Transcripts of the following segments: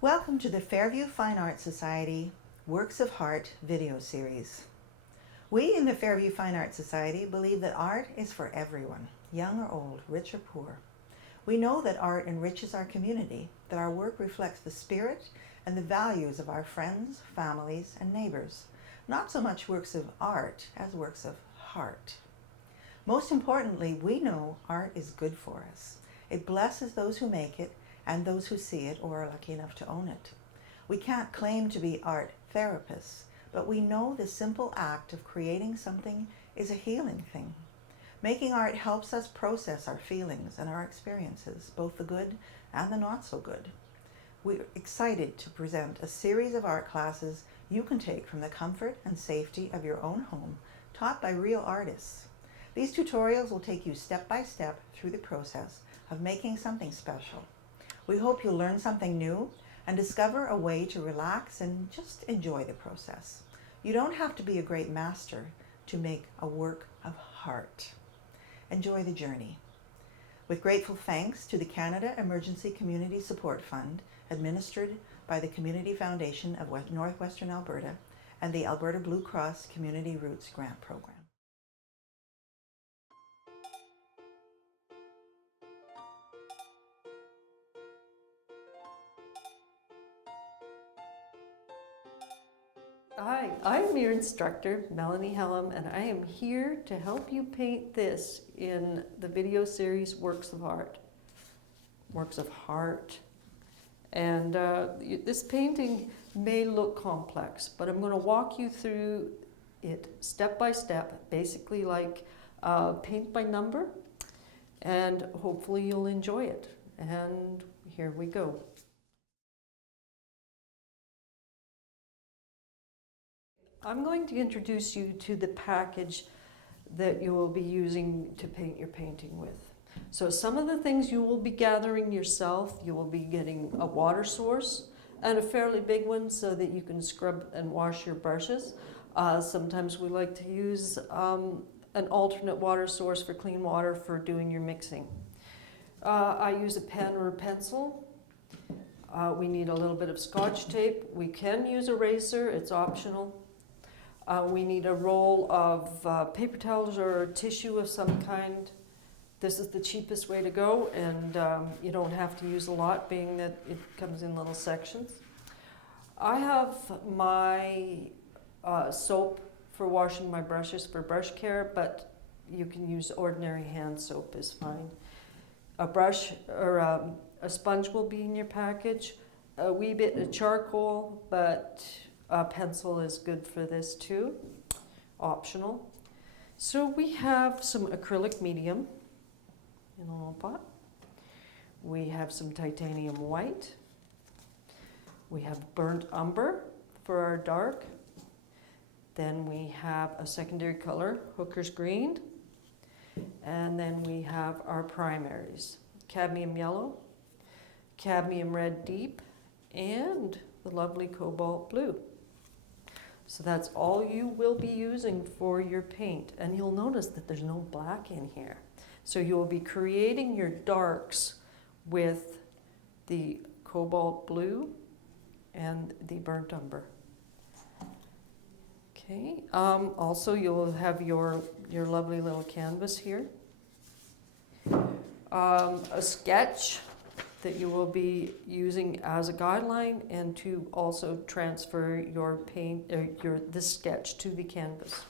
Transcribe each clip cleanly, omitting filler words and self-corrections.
Welcome to the Fairview Fine Arts Society Works of Heart video series. We in the Fairview Fine Arts Society believe that art is for everyone, young or old, rich or poor. We know that art enriches our community, that our work reflects the spirit and the values of our friends, families, and neighbors, not so much works of art as works of heart. Most importantly, we know art is good for us. It blesses those who make it and those who see it or are lucky enough to own it. We can't claim to be art therapists, but we know the simple act of creating something is a healing thing. Making art helps us process our feelings and our experiences, both the good and the not so good. We're excited to present a series of art classes you can take from the comfort and safety of your own home, taught by real artists. These tutorials will take you step by step through the process of making something special. We hope you'll learn something new and discover a way to relax and just enjoy the process. You don't have to be a great master to make a work of heart. Enjoy the journey. With grateful thanks to the Canada Emergency Community Support Fund, administered by the Community Foundation of Northwestern Alberta and the Alberta Blue Cross Community Roots Grant Program. Hi, I'm your instructor, Melanie, and I am here to help you paint this in the video series Works of Art. Works of Heart. And this painting may look complex, but I'm going to walk you through it step by step, basically like paint by number, and hopefully you'll enjoy it. And here we go. I'm going to introduce you to the package that you will be using to paint your painting with. So some of the things you will be gathering yourself, you will be getting a water source, and a fairly big one so that you can scrub and wash your brushes. Sometimes we like to use an alternate water source for clean water for doing your mixing. I use a pen or a pencil. We need a little bit of Scotch tape. We can use a razor, it's optional. We need a roll of paper towels or tissue of some kind. This is the cheapest way to go, and you don't have to use a lot, being that it comes in little sections. I have my soap for washing my brushes for brush care, but you can use ordinary hand soap is fine. A brush or a sponge will be in your package, a wee bit of charcoal, but a pencil is good for this too, optional. So we have some acrylic medium in a little pot. We have some titanium white. We have burnt umber for our dark. Then we have a secondary color, Hooker's green. And then we have our primaries, cadmium yellow, cadmium red deep, and the lovely cobalt blue. So that's all you will be using for your paint. And you'll notice that there's no black in here. So you will be creating your darks with the cobalt blue and the burnt umber. Okay, also you'll have your lovely little canvas here. A sketch that you will be using as a guideline and to also transfer your paint or this sketch to the canvas.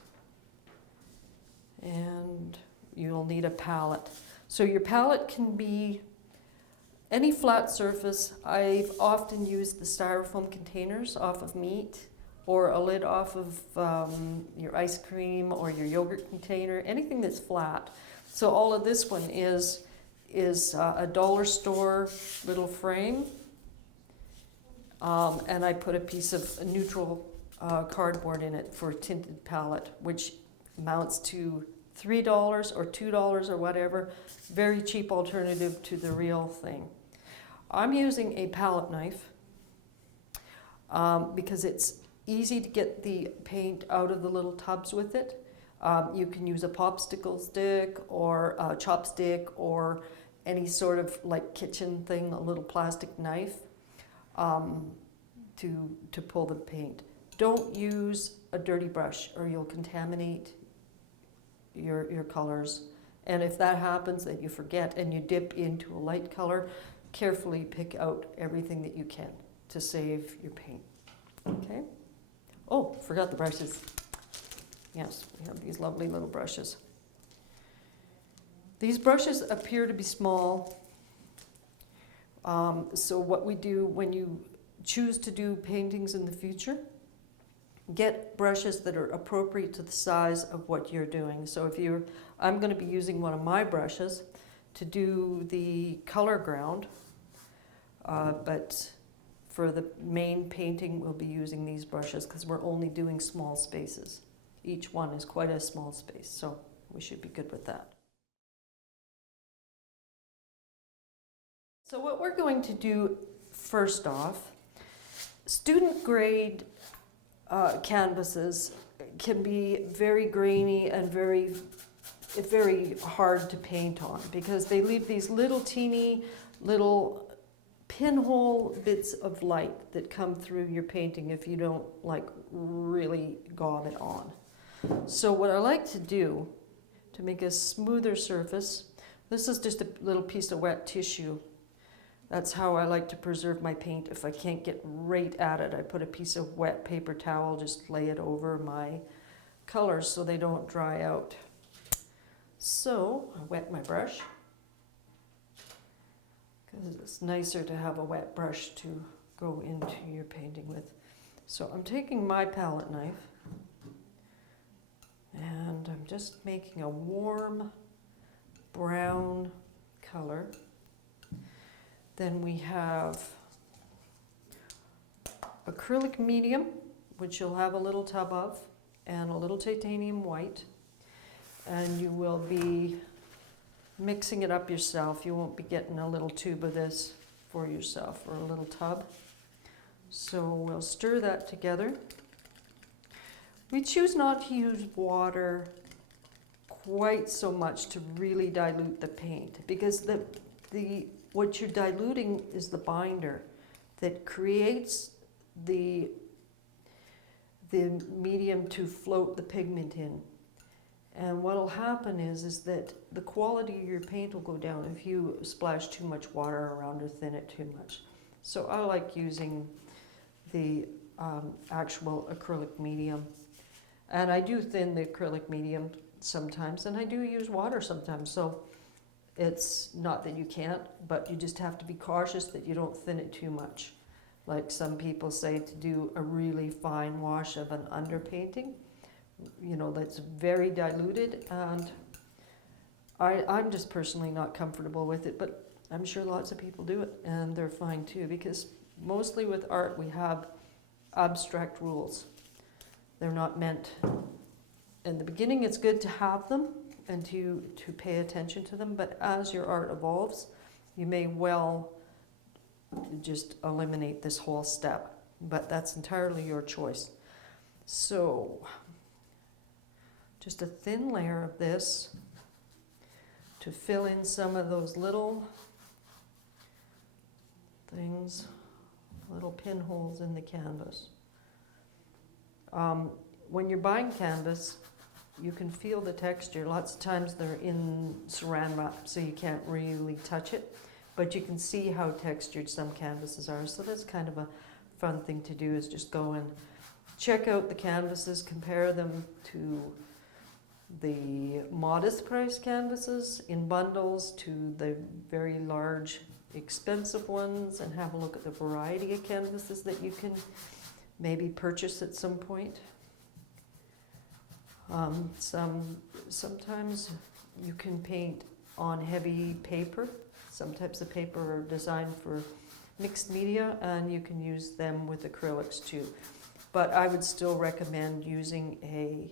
And you'll need a palette. So your palette can be any flat surface. I've often used the styrofoam containers off of meat, or a lid off of your ice cream or your yogurt container, anything that's flat. So all of this one is a dollar store little frame, and I put a piece of neutral cardboard in it for a tinted palette, which amounts to $3 or $2 or whatever. Very cheap alternative to the real thing. I'm using a palette knife because it's easy to get the paint out of the little tubs with it. You can use a popsicle stick or a chopstick or any sort of like kitchen thing, a little plastic knife. to pull the paint. Don't use a dirty brush or you'll contaminate your colors. And if that happens, that you forget and you dip into a light color, carefully pick out everything that you can to save your paint. Okay? Oh, forgot the brushes. Yes, we have these lovely little brushes. These brushes appear to be small. So what we do when you choose to do paintings in the future, get brushes that are appropriate to the size of what you're doing. So I'm going to be using one of my brushes to do the color ground, but for the main painting we'll be using these brushes because we're only doing small spaces. Each one is quite a small space, so we should be good with that. So what we're going to do first off, student grade canvases can be very grainy and very hard to paint on because they leave these little teeny little pinhole bits of light that come through your painting if you don't really gob it on. So what I like to do to make a smoother surface, this is just a little piece of wet tissue. That's how I like to preserve my paint. If I can't get right at it, I put a piece of wet paper towel, just lay it over my colors so they don't dry out. So I wet my brush because it's nicer to have a wet brush to go into your painting with. So I'm taking my palette knife and I'm just making a warm brown color. Then we have acrylic medium, which you'll have a little tub of, and a little titanium white. And you will be mixing it up yourself. You won't be getting a little tube of this for yourself or a little tub. So we'll stir that together. We choose not to use water quite so much to really dilute the paint because what you're diluting is the binder that creates the medium to float the pigment in. And what will happen is that the quality of your paint will go down if you splash too much water around or thin it too much. So I like using the actual acrylic medium. And I do thin the acrylic medium sometimes, and I do use water sometimes. So it's not that you can't, but you just have to be cautious that you don't thin it too much. Like some people say to do a really fine wash of an underpainting, that's very diluted, and I'm just personally not comfortable with it, but I'm sure lots of people do it, and they're fine too, because mostly with art we have abstract rules. They're not meant, in the beginning it's good to have them, and to pay attention to them, but as your art evolves, you may well just eliminate this whole step, but that's entirely your choice. So, just a thin layer of this to fill in some of those little things, little pinholes in the canvas. When you're buying canvas, you can feel the texture. Lots of times they're in saran wrap, so you can't really touch it, but you can see how textured some canvases are. So that's kind of a fun thing to do, is just go and check out the canvases, compare them to the modest price canvases in bundles to the very large expensive ones, and have a look at the variety of canvases that you can maybe purchase at some point. Sometimes you can paint on heavy paper. Some types of paper are designed for mixed media, and you can use them with acrylics too. But I would still recommend using a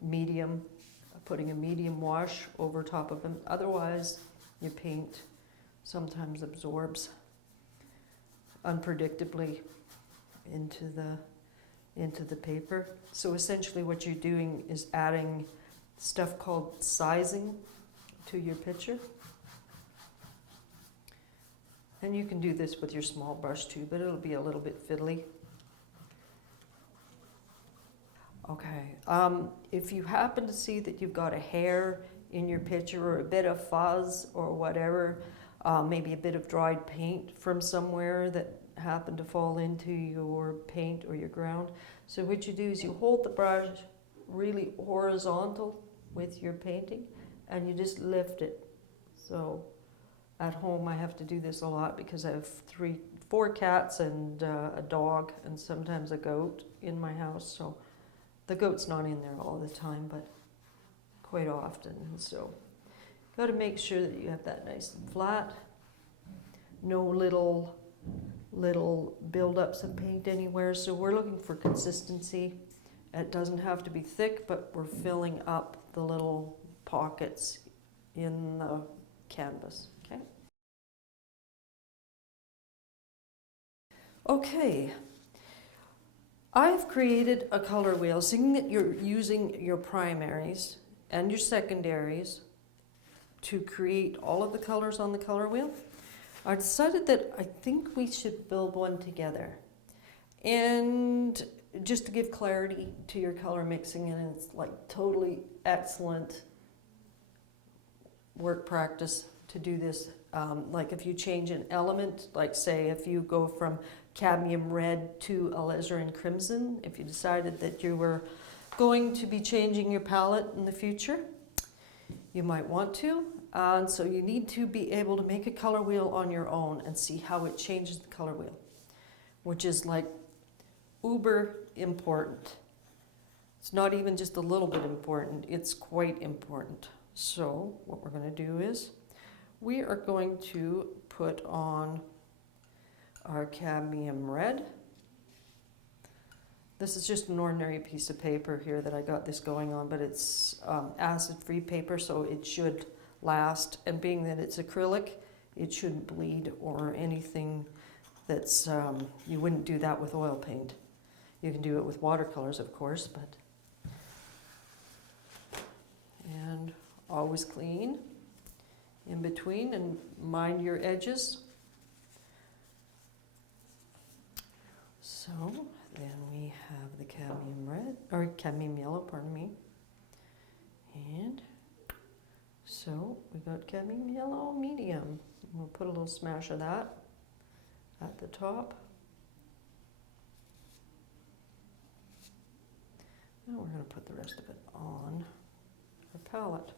medium, putting a medium wash over top of them. Otherwise, your paint sometimes absorbs unpredictably into the paper. So essentially what you're doing is adding stuff called sizing to your picture. And you can do this with your small brush too, but it'll be a little bit fiddly. Okay, if you happen to see that you've got a hair in your picture or a bit of fuzz or whatever, maybe a bit of dried paint from somewhere that happened to fall into your paint or your ground. So what you do is you hold the brush really horizontal with your painting and you just lift it. So at home I have to do this a lot because I have 4 cats and a dog and sometimes a goat in my house. So the goat's not in there all the time, but quite often. And so got to make sure that you have that nice and flat. No little buildups of paint anywhere. So we're looking for consistency. It doesn't have to be thick, but we're filling up the little pockets in the canvas. Okay. Okay. I've created a color wheel, seeing that you're using your primaries and your secondaries to create all of the colors on the color wheel. I decided that I think we should build one together. And just to give clarity to your color mixing, and it's like totally excellent work practice to do this. Like if you change an element, like say if you go from cadmium red to alizarin crimson, if you decided that you were going to be changing your palette in the future, you might want to. And so you need to be able to make a color wheel on your own and see how it changes the color wheel, which is like uber important. It's not even just a little bit important, it's quite important. So what we're going to do is we are going to put on our cadmium red. This is just an ordinary piece of paper here that I got this going on, but it's acid-free paper, so it should last. And being that it's acrylic, it shouldn't bleed or anything that's, you wouldn't do that with oil paint. You can do it with watercolors, of course, but. And always clean in between and mind your edges. So then we have the cadmium red, or cadmium yellow, pardon me. And so we got cadmium yellow medium. We'll put a little smash of that at the top. Now we're going to put the rest of it on our palette.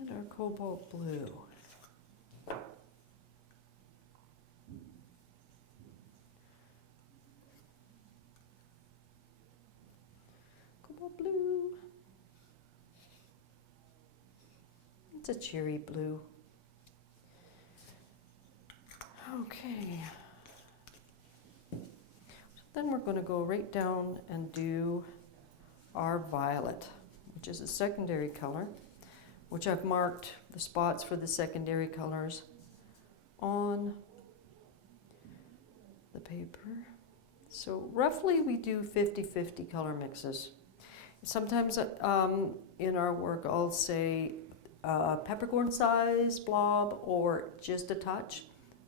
And our cobalt blue. Cobalt blue. It's a cherry blue. Okay. Then we're going to go right down and do our violet, which is a secondary color, which I've marked the spots for the secondary colors on the paper. So roughly we do 50-50 color mixes. Sometimes in our work I'll say peppercorn size blob or just a touch,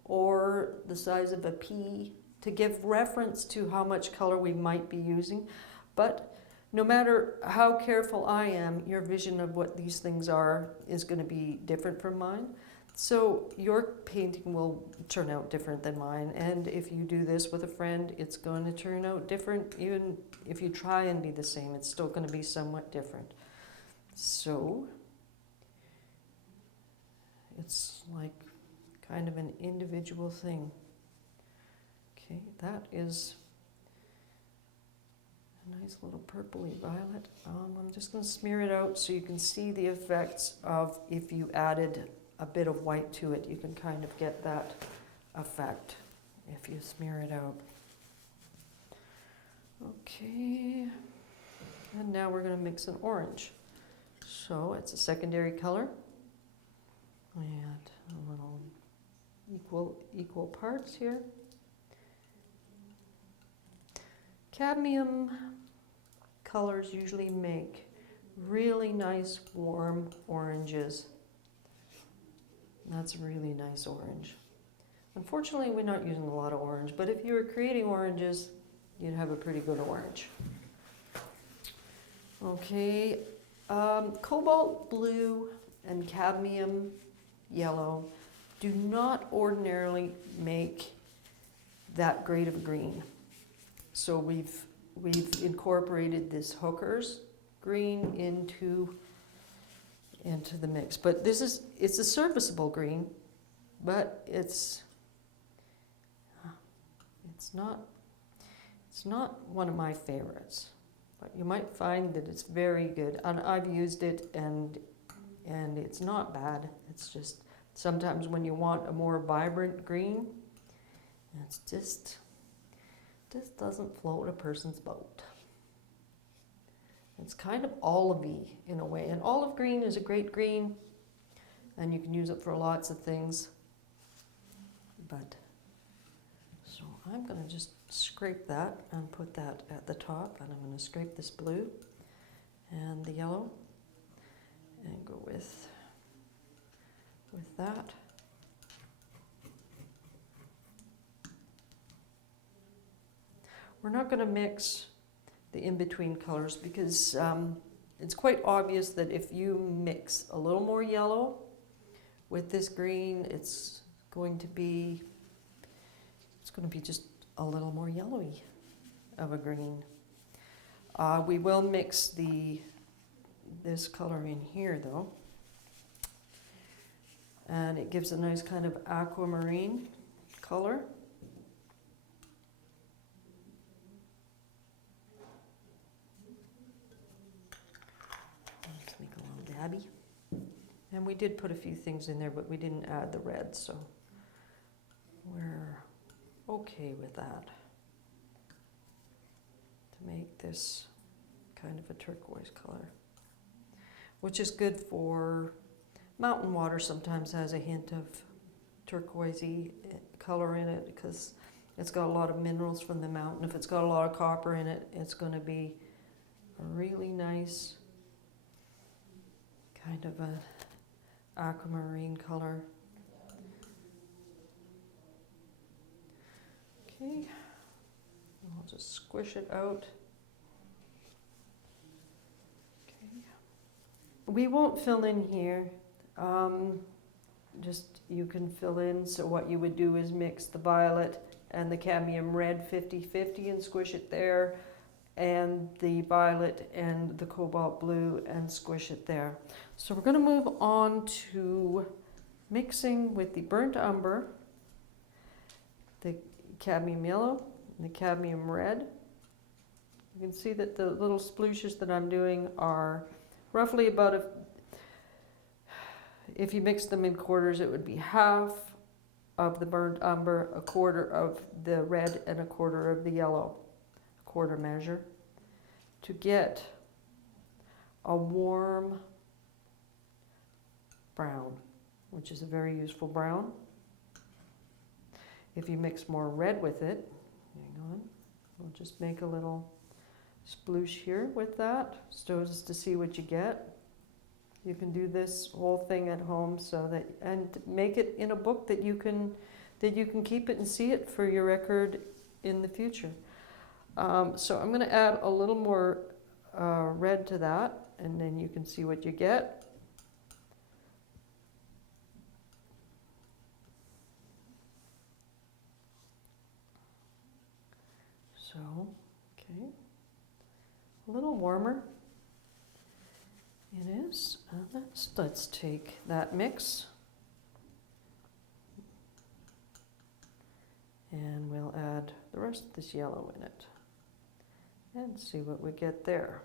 or the size of a pea, to give reference to how much color we might be using. But no matter how careful I am, your vision of what these things are is going to be different from mine. So your painting will turn out different than mine. And if you do this with a friend, it's going to turn out different. Even if you try and be the same, it's still going to be somewhat different. So it's like kind of an individual thing. Okay, that is a nice little purpley violet. I'm just going to smear it out so you can see the effects of if you added a bit of white to it. You can kind of get that effect if you smear it out. Okay, and now we're going to mix an orange. So it's a secondary color. And a little equal parts here. Cadmium colors usually make really nice warm oranges. That's a really nice orange. Unfortunately, we're not using a lot of orange, but if you were creating oranges, you'd have a pretty good orange. Okay, cobalt blue and cadmium yellow do not ordinarily make that great of a green. So we've incorporated this Hooker's green into the mix. But it's a serviceable green, but it's not one of my favorites. But you might find that it's very good. And I've used it and it's not bad. It's just sometimes when you want a more vibrant green, it's just doesn't float a person's boat. It's kind of olivey in a way. And olive green is a great green, and you can use it for lots of things. But so I'm going to just scrape that and put that at the top, and I'm going to scrape this blue and the yellow and go with that. We're not going to mix the in-between colors because it's quite obvious that if you mix a little more yellow with this green, it's going to be just a little more yellowy of a green. We will mix this color in here though, and it gives a nice kind of aquamarine color. Let's make a little dabby. And we did put a few things in there, but we didn't add the red, so we're okay with that. To make this kind of a turquoise color, which is good for mountain water. Sometimes has a hint of turquoisey color in it because it's got a lot of minerals from the mountain. If it's got a lot of copper in it, it's going to be a really nice kind of a aquamarine color. Okay, I'll just squish it out. Okay, we won't fill in here. Just you can fill in. So what you would do is mix the violet and the cadmium red 50-50 and squish it there, and the violet and the cobalt blue and squish it there. So we're going to move on to mixing with the burnt umber, the cadmium yellow, and the cadmium red. You can see that the little splooshes that I'm doing are roughly about if you mix them in quarters, it would be half of the burnt umber, a quarter of the red, and a quarter of the yellow, a quarter measure, to get a warm brown, which is a very useful brown. If you mix more red with it, hang on, we'll just make a little sploosh here with that, so just to see what you get. You can do this whole thing at home and make it in a book that you can keep it and see it for your record in the future. So I'm going to add a little more red to that, and then you can see what you get. So, okay, a little warmer. It is. Let's take that mix and we'll add the rest of this yellow in it and see what we get there.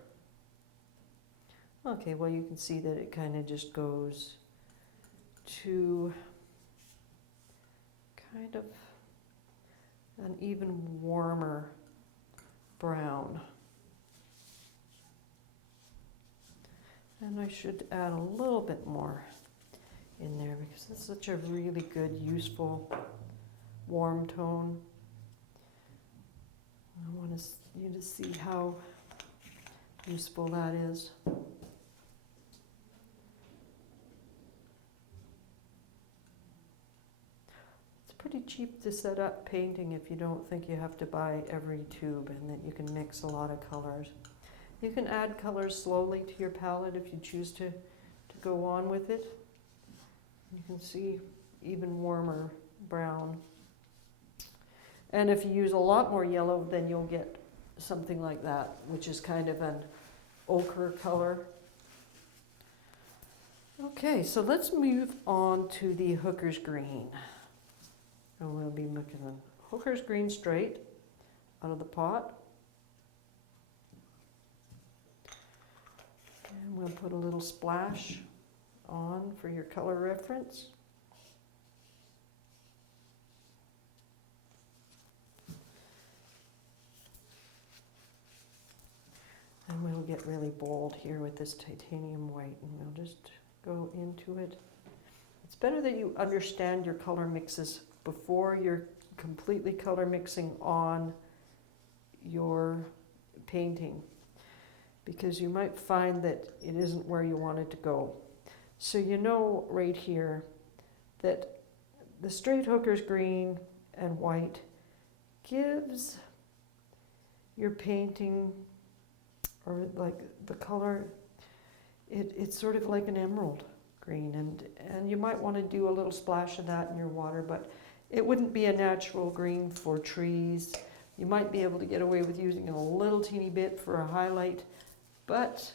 Okay, well you can see that it kind of just goes to kind of an even warmer brown. And I should add a little bit more in there because it's such a really good, useful, warm tone. I want to you to see how useful that is. It's pretty cheap to set up painting if you don't think you have to buy every tube and that you can mix a lot of colors. You can add colors slowly to your palette if you choose to go on with it. You can see even warmer brown. And if you use a lot more yellow, then you'll get something like that, which is kind of an ochre color. Okay, so let's move on to the Hooker's Green. And we'll be looking at Hooker's Green straight out of the pot. And we'll put a little splash on for your color reference. And we'll get really bold here with this titanium white, and we'll just go into it. It's better that you understand your color mixes before you're completely color mixing on your painting, because you might find that it isn't where you want it to go. So you know right here that the straight Hooker's Green and white gives your painting, or like the color, it's sort of like an emerald green, and you might want to do a little splash of that in your water, but it wouldn't be a natural green for trees. You might be able to get away with using a little teeny bit for a highlight, but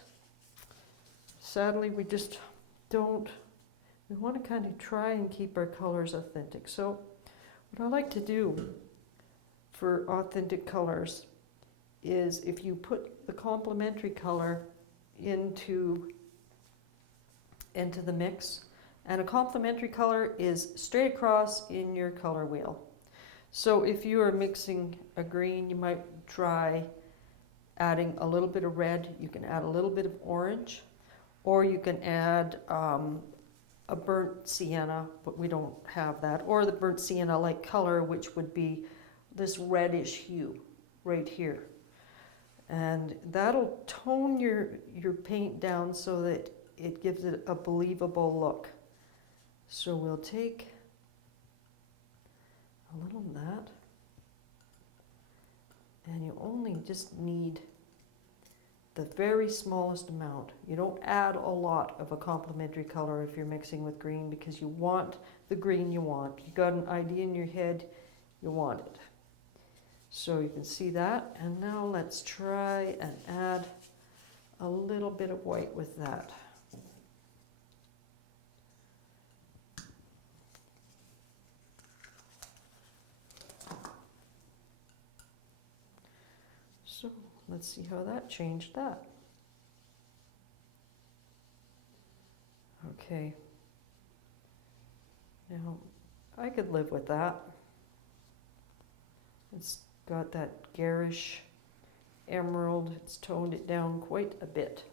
sadly we just don't. We want to kind of try and keep our colors authentic. So what I like to do for authentic colors is if you put the complementary color into the mix, and a complementary color is straight across in your color wheel. So if you are mixing a green, you might try adding a little bit of red. You can add a little bit of orange, or you can add a burnt sienna, but we don't have that, or the burnt sienna like color, which would be this reddish hue right here. And that'll tone your paint down so that it gives it a believable look. So we'll take a little of that, and you only just need the very smallest amount. You don't add a lot of a complementary color if you're mixing with green, because you want the green you want. You got an idea in your head, you want it. So you can see that, and now let's try and add a little bit of white with that. So let's see how that changed that. Okay. Now, I could live with that. It's got that garish emerald. It's toned it down quite a bit.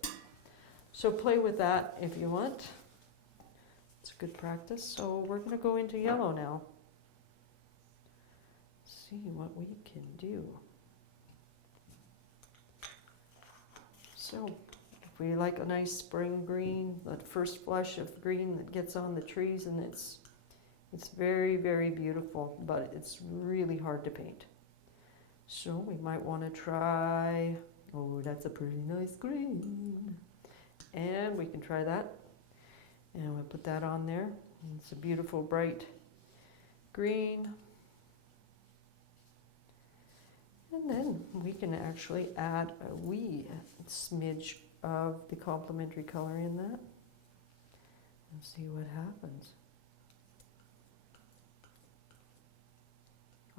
So play with that if you want. It's a good practice. So we're going to go into yellow now. See what we can do. So if we like a nice spring green, that first flush of green that gets on the trees, and it's very, very beautiful, but it's really hard to paint. So we might want to try, oh, that's a pretty nice green. And we can try that. And we'll put that on there. It's a beautiful bright green. And then we can actually add a wee smidge of the complementary color in that and see what happens.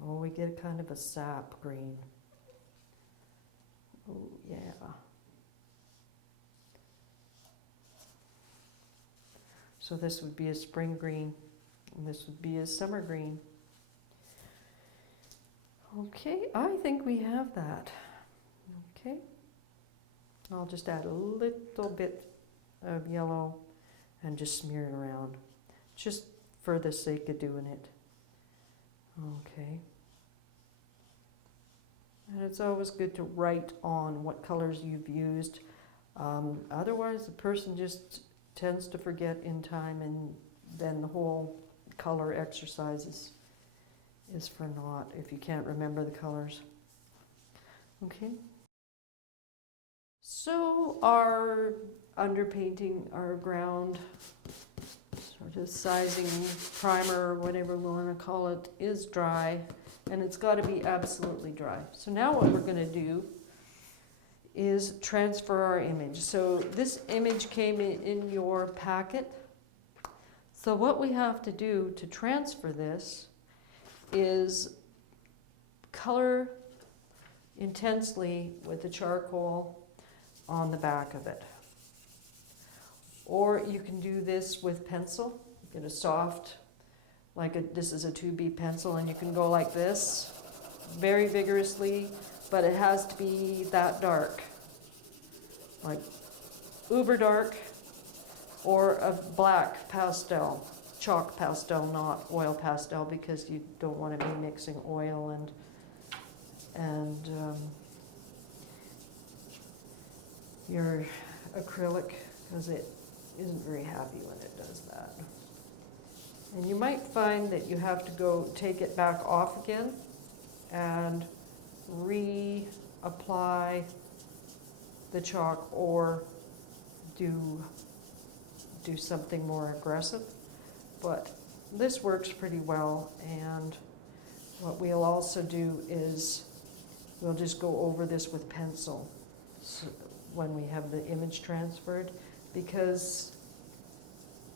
Oh, we get kind of a sap green. Oh, yeah. So this would be a spring green, and this would be a summer green. Okay, I think we have that. Okay. I'll just add a little bit of yellow and just smear it around, just for the sake of doing it. Okay. And it's always good to write on what colors you've used. Otherwise, the person just tends to forget in time, and then the whole color exercise is for naught if you can't remember the colors. Okay. So our underpainting, our ground sort of sizing primer, or whatever we want to call it, is dry, and it's got to be absolutely dry. So now what we're going to do is transfer our image. So this image came in your packet. So what we have to do to transfer this is color intensely with the charcoal on the back of it. Or you can do this with pencil. Get a soft, this is a 2B pencil, and you can go like this, very vigorously, but it has to be that dark, like uber dark, or a black pastel, chalk pastel, not oil pastel, because you don't want to be mixing oil and your acrylic, because it isn't very happy when it does that. And you might find that you have to go take it back off again and reapply the chalk, or do something more aggressive. But this works pretty well, and what we'll also do is we'll just go over this with pencil when we have the image transferred, because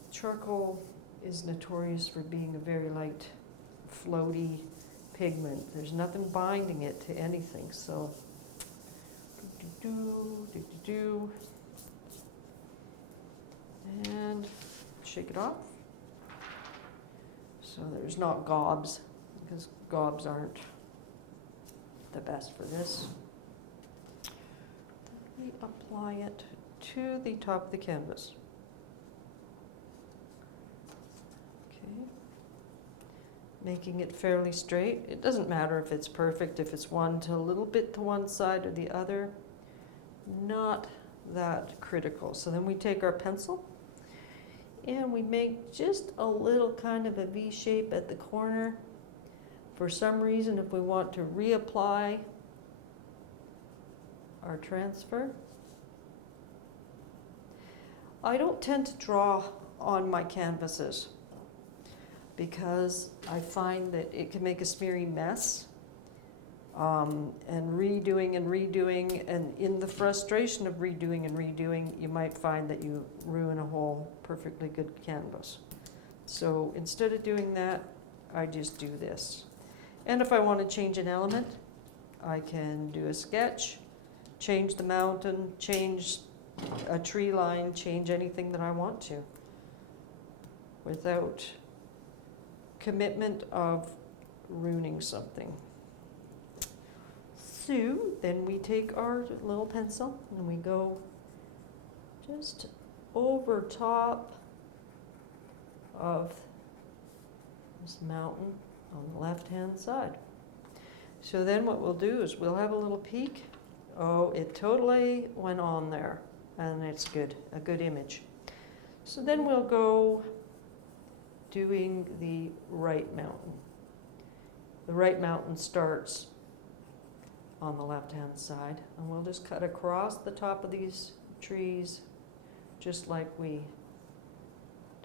charcoal is notorious for being a very light, floaty pigment. There's nothing binding it to anything, so and shake it off so there's not gobs, because gobs aren't the best for this. We apply it to the top of the canvas. Okay. Making it fairly straight. It doesn't matter if it's perfect, if it's a little bit to one side or the other. Not that critical. So then we take our pencil and we make just a little kind of a V shape at the corner. For some reason, if we want to reapply our transfer. I don't tend to draw on my canvases because I find that it can make a smeary mess, and redoing, and in the frustration of redoing, you might find that you ruin a whole perfectly good canvas. So instead of doing that, I just do this. And if I want to change an element, I can do a sketch, change the mountain, change a tree line, change anything that I want to, without commitment of ruining something. So then we take our little pencil and we go just over top of this mountain on the left-hand side. So then what we'll do is we'll have a little peek. Oh, it totally went on there, and it's good, a good image. So then we'll go doing the right mountain. The right mountain starts on the left-hand side, and we'll just cut across the top of these trees, just like we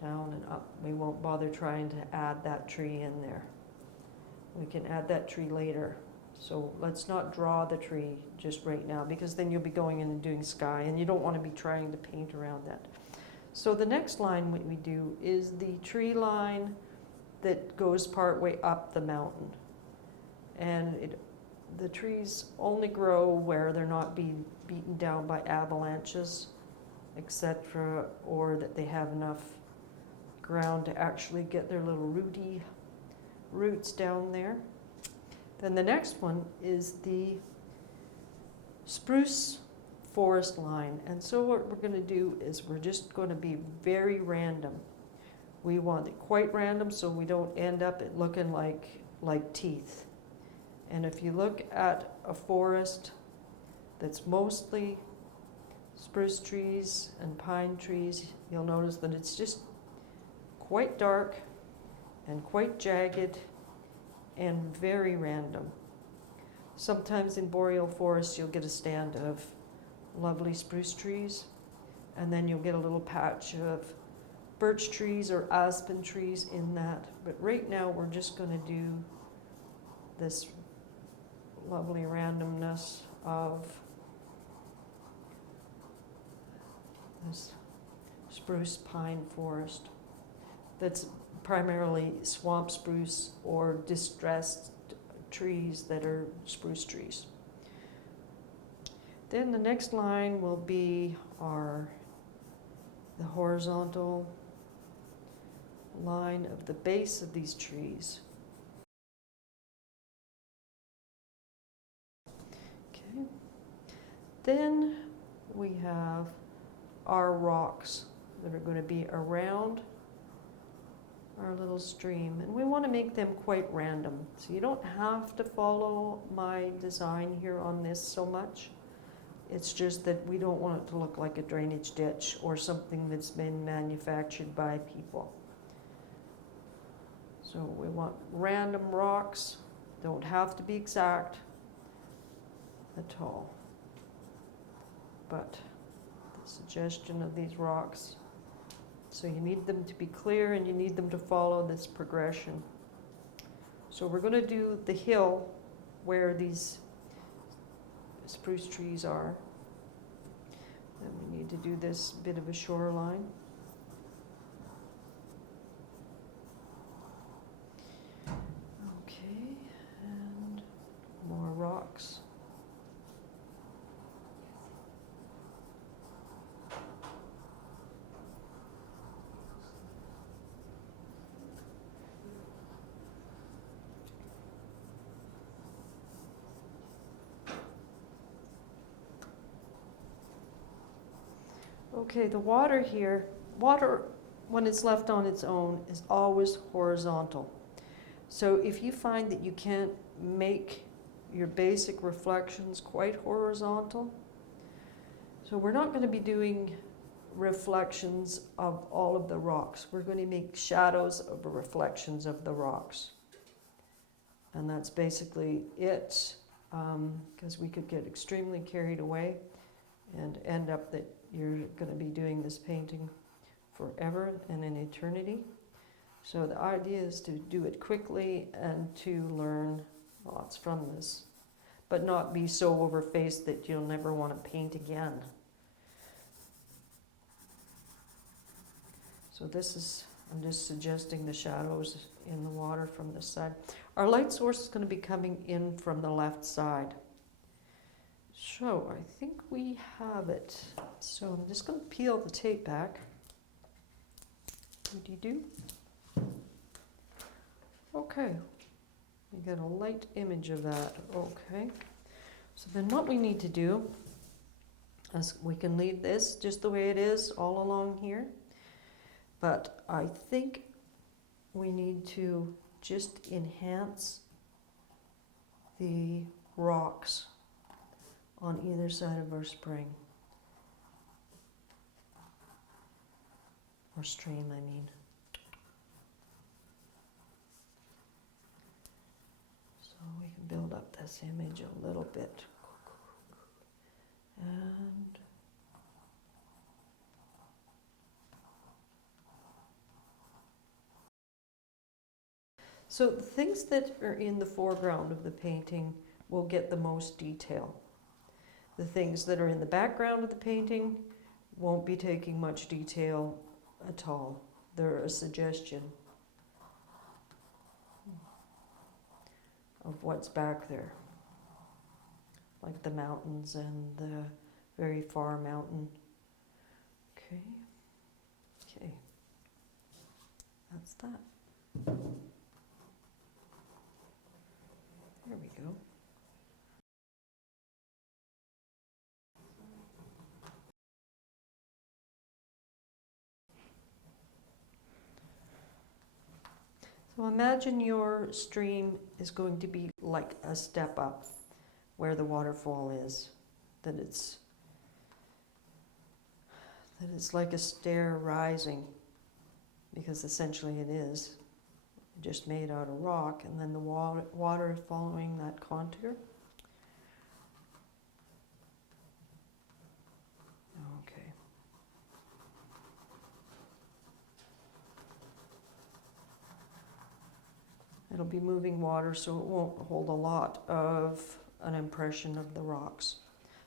down and up. We won't bother trying to add that tree in there. We can add that tree later. So let's not draw the tree just right now, because then you'll be going in and doing sky, and you don't want to be trying to paint around that. So the next line what we do is the tree line that goes part way up the mountain. And the trees only grow where they're not being beaten down by avalanches, etc., or that they have enough ground to actually get their little rooty roots down there. Then the next one is the spruce forest line. And so what we're going to do is we're just going to be very random. We want it quite random so we don't end up looking like teeth. And if you look at a forest that's mostly spruce trees and pine trees, you'll notice that it's just quite dark and quite jagged and very random. Sometimes in boreal forests you'll get a stand of lovely spruce trees, and then you'll get a little patch of birch trees or aspen trees in that. But right now we're just going to do this lovely randomness of this spruce pine forest that's primarily swamp spruce or distressed trees that are spruce trees. Then the next line will be the horizontal line of the base of these trees. Okay. Then we have our rocks that are going to be around our little stream, and we want to make them quite random. So you don't have to follow my design here on this so much. It's just that we don't want it to look like a drainage ditch or something that's been manufactured by people. So we want random rocks, don't have to be exact at all. But the suggestion of these rocks, so you need them to be clear and you need them to follow this progression. So we're going to do the hill where these spruce trees are. Then we need to do this bit of a shoreline. Okay, and more rocks. Okay, the water here, when it's left on its own is always horizontal. So if you find that you can't make your basic reflections quite horizontal, so we're not going to be doing reflections of all of the rocks. We're going to make shadows of the reflections of the rocks. And that's basically it, because we could get extremely carried away and end up that you're going to be doing this painting forever and in eternity. So the idea is to do it quickly and to learn lots from this, but not be so overfaced that you'll never want to paint again. So this is, I'm just suggesting the shadows in the water from this side. Our light source is going to be coming in from the left side. So I think we have it. So I'm just going to peel the tape back. Do. Okay, we get a light image of that. Okay, so then what we need to do is we can leave this just the way it is all along here, but I think we need to just enhance the rocks on either side of our spring. Or stream, I mean. So we can build up this image a little bit. And so the things that are in the foreground of the painting will get the most detail. The things that are in the background of the painting won't be taking much detail at all. They're a suggestion of what's back there, like the mountains and the very far mountain. Okay, that's that. There we go. So imagine your stream is going to be like a step up. where the waterfall is, that it's like a stair rising, because essentially it is just made out of rock, and then the water following that contour. Okay. It'll be moving water, so it won't hold a lot of an impression of the rocks.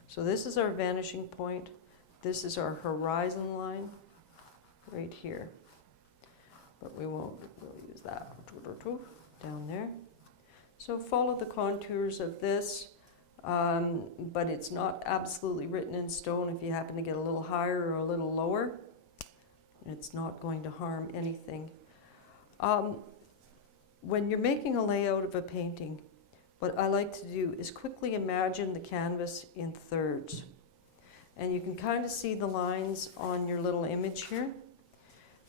So this is our vanishing point. This is our horizon line right here. But we won't really use that. Down there. So follow the contours of this, but it's not absolutely written in stone. If you happen to get a little higher or a little lower, it's not going to harm anything. When you're making a layout of a painting, what I like to do is quickly imagine the canvas in thirds. And you can kind of see the lines on your little image here,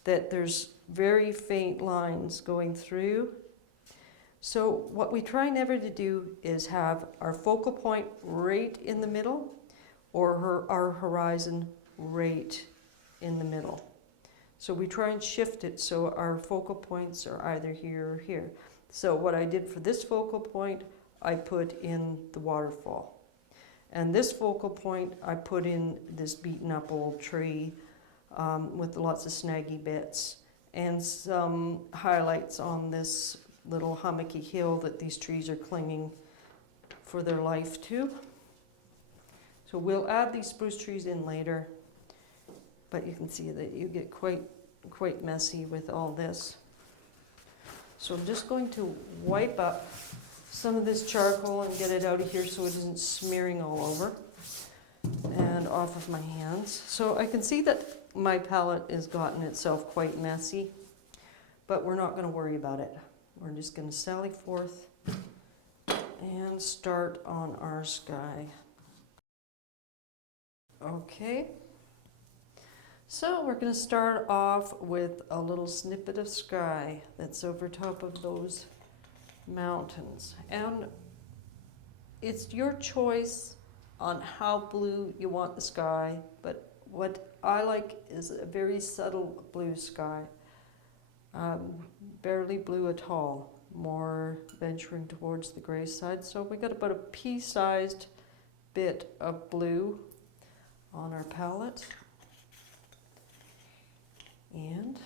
that there's very faint lines going through. So what we try never to do is have our focal point right in the middle, or our horizon right in the middle. So we try and shift it so our focal points are either here or here. So what I did for this focal point, I put in the waterfall. And this focal point, I put in this beaten up old tree with lots of snaggy bits and some highlights on this little hummocky hill that these trees are clinging for their life to. So we'll add these spruce trees in later, but you can see that you get quite messy with all this. So I'm just going to wipe up some of this charcoal and get it out of here so it isn't smearing all over and off of my hands. So I can see that my palette has gotten itself quite messy, but we're not going to worry about it. We're just going to sally forth and start on our sky. Okay. So we're going to start off with a little snippet of sky that's over top of those mountains. And it's your choice on how blue you want the sky, but what I like is a very subtle blue sky. Barely blue at all, more venturing towards the gray side. So we got about a pea-sized bit of blue on our palette. And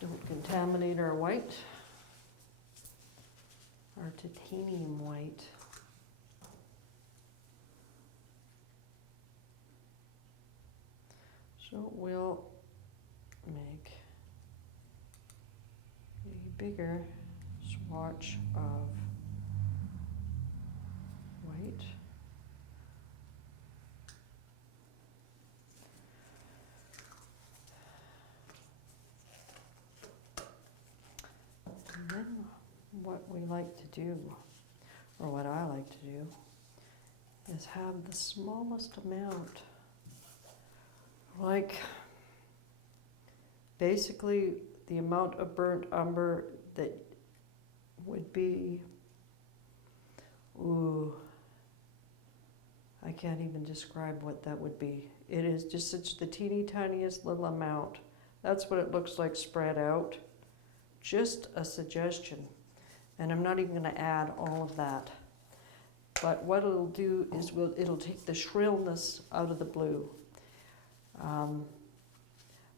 don't contaminate our white, our titanium white. So we'll make a bigger swatch of white. And then what we like to do, or what I like to do, is have the smallest amount, like basically the amount of burnt umber that would be, I can't even describe what that would be. It is just such the teeny tiniest little amount. That's what it looks like spread out. Just a suggestion. And I'm not even going to add all of that. But what it'll do is it'll take the shrillness out of the blue.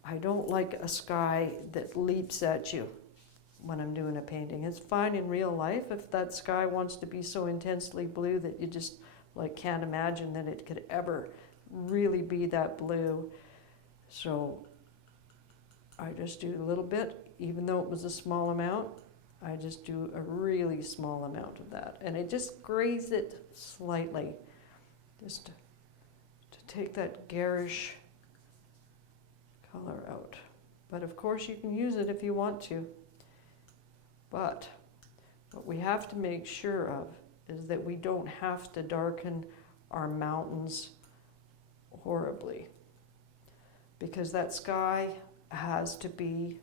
I don't like a sky that leaps at you when I'm doing a painting. It's fine in real life if that sky wants to be so intensely blue that you just like can't imagine that it could ever really be that blue. So I just do a little bit, even though it was a small amount. I just do a really small amount of that, and I just graze it slightly, just to take that garish color out. But of course you can use it if you want to. But what we have to make sure of is that we don't have to darken our mountains horribly, because that sky has to be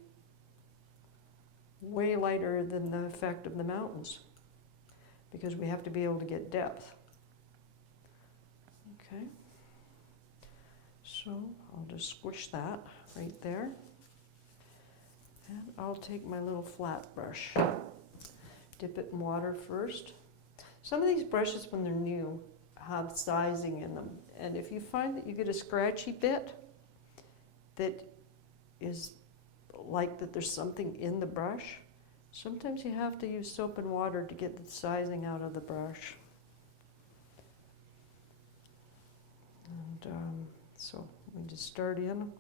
way lighter than the effect of the mountains. because we have to be able to get depth. Okay, so I'll just squish that right there. And I'll take my little flat brush, dip it in water first. Some of these brushes, when they're new, have sizing in them. And if you find that you get a scratchy bit that is like that there's something in the brush, sometimes you have to use soap and water to get the sizing out of the brush. And so we just start in.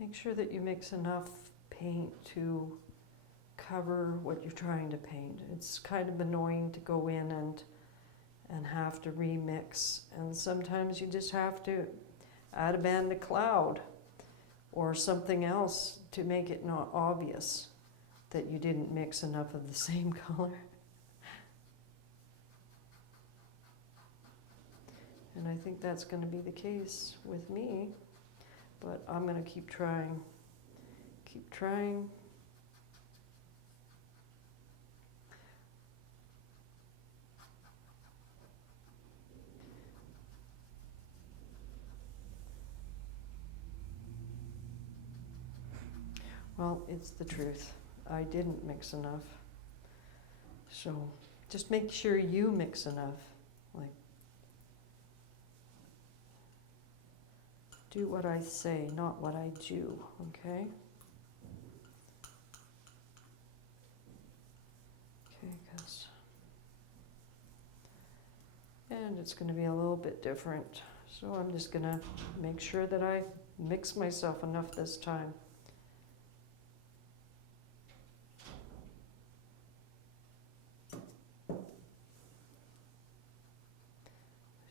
Make sure that you mix enough paint to cover what you're trying to paint. It's kind of annoying to go in and have to remix, and sometimes you just have to add a band of cloud or something else to make it not obvious that you didn't mix enough of the same color. And I think that's going to be the case with me. But I'm going to keep trying. Keep trying. Well, it's the truth. I didn't mix enough. So just make sure you mix enough. Like, do what I say, not what I do, okay? Okay, and it's going to be a little bit different. So I'm just going to make sure that I mix myself enough this time.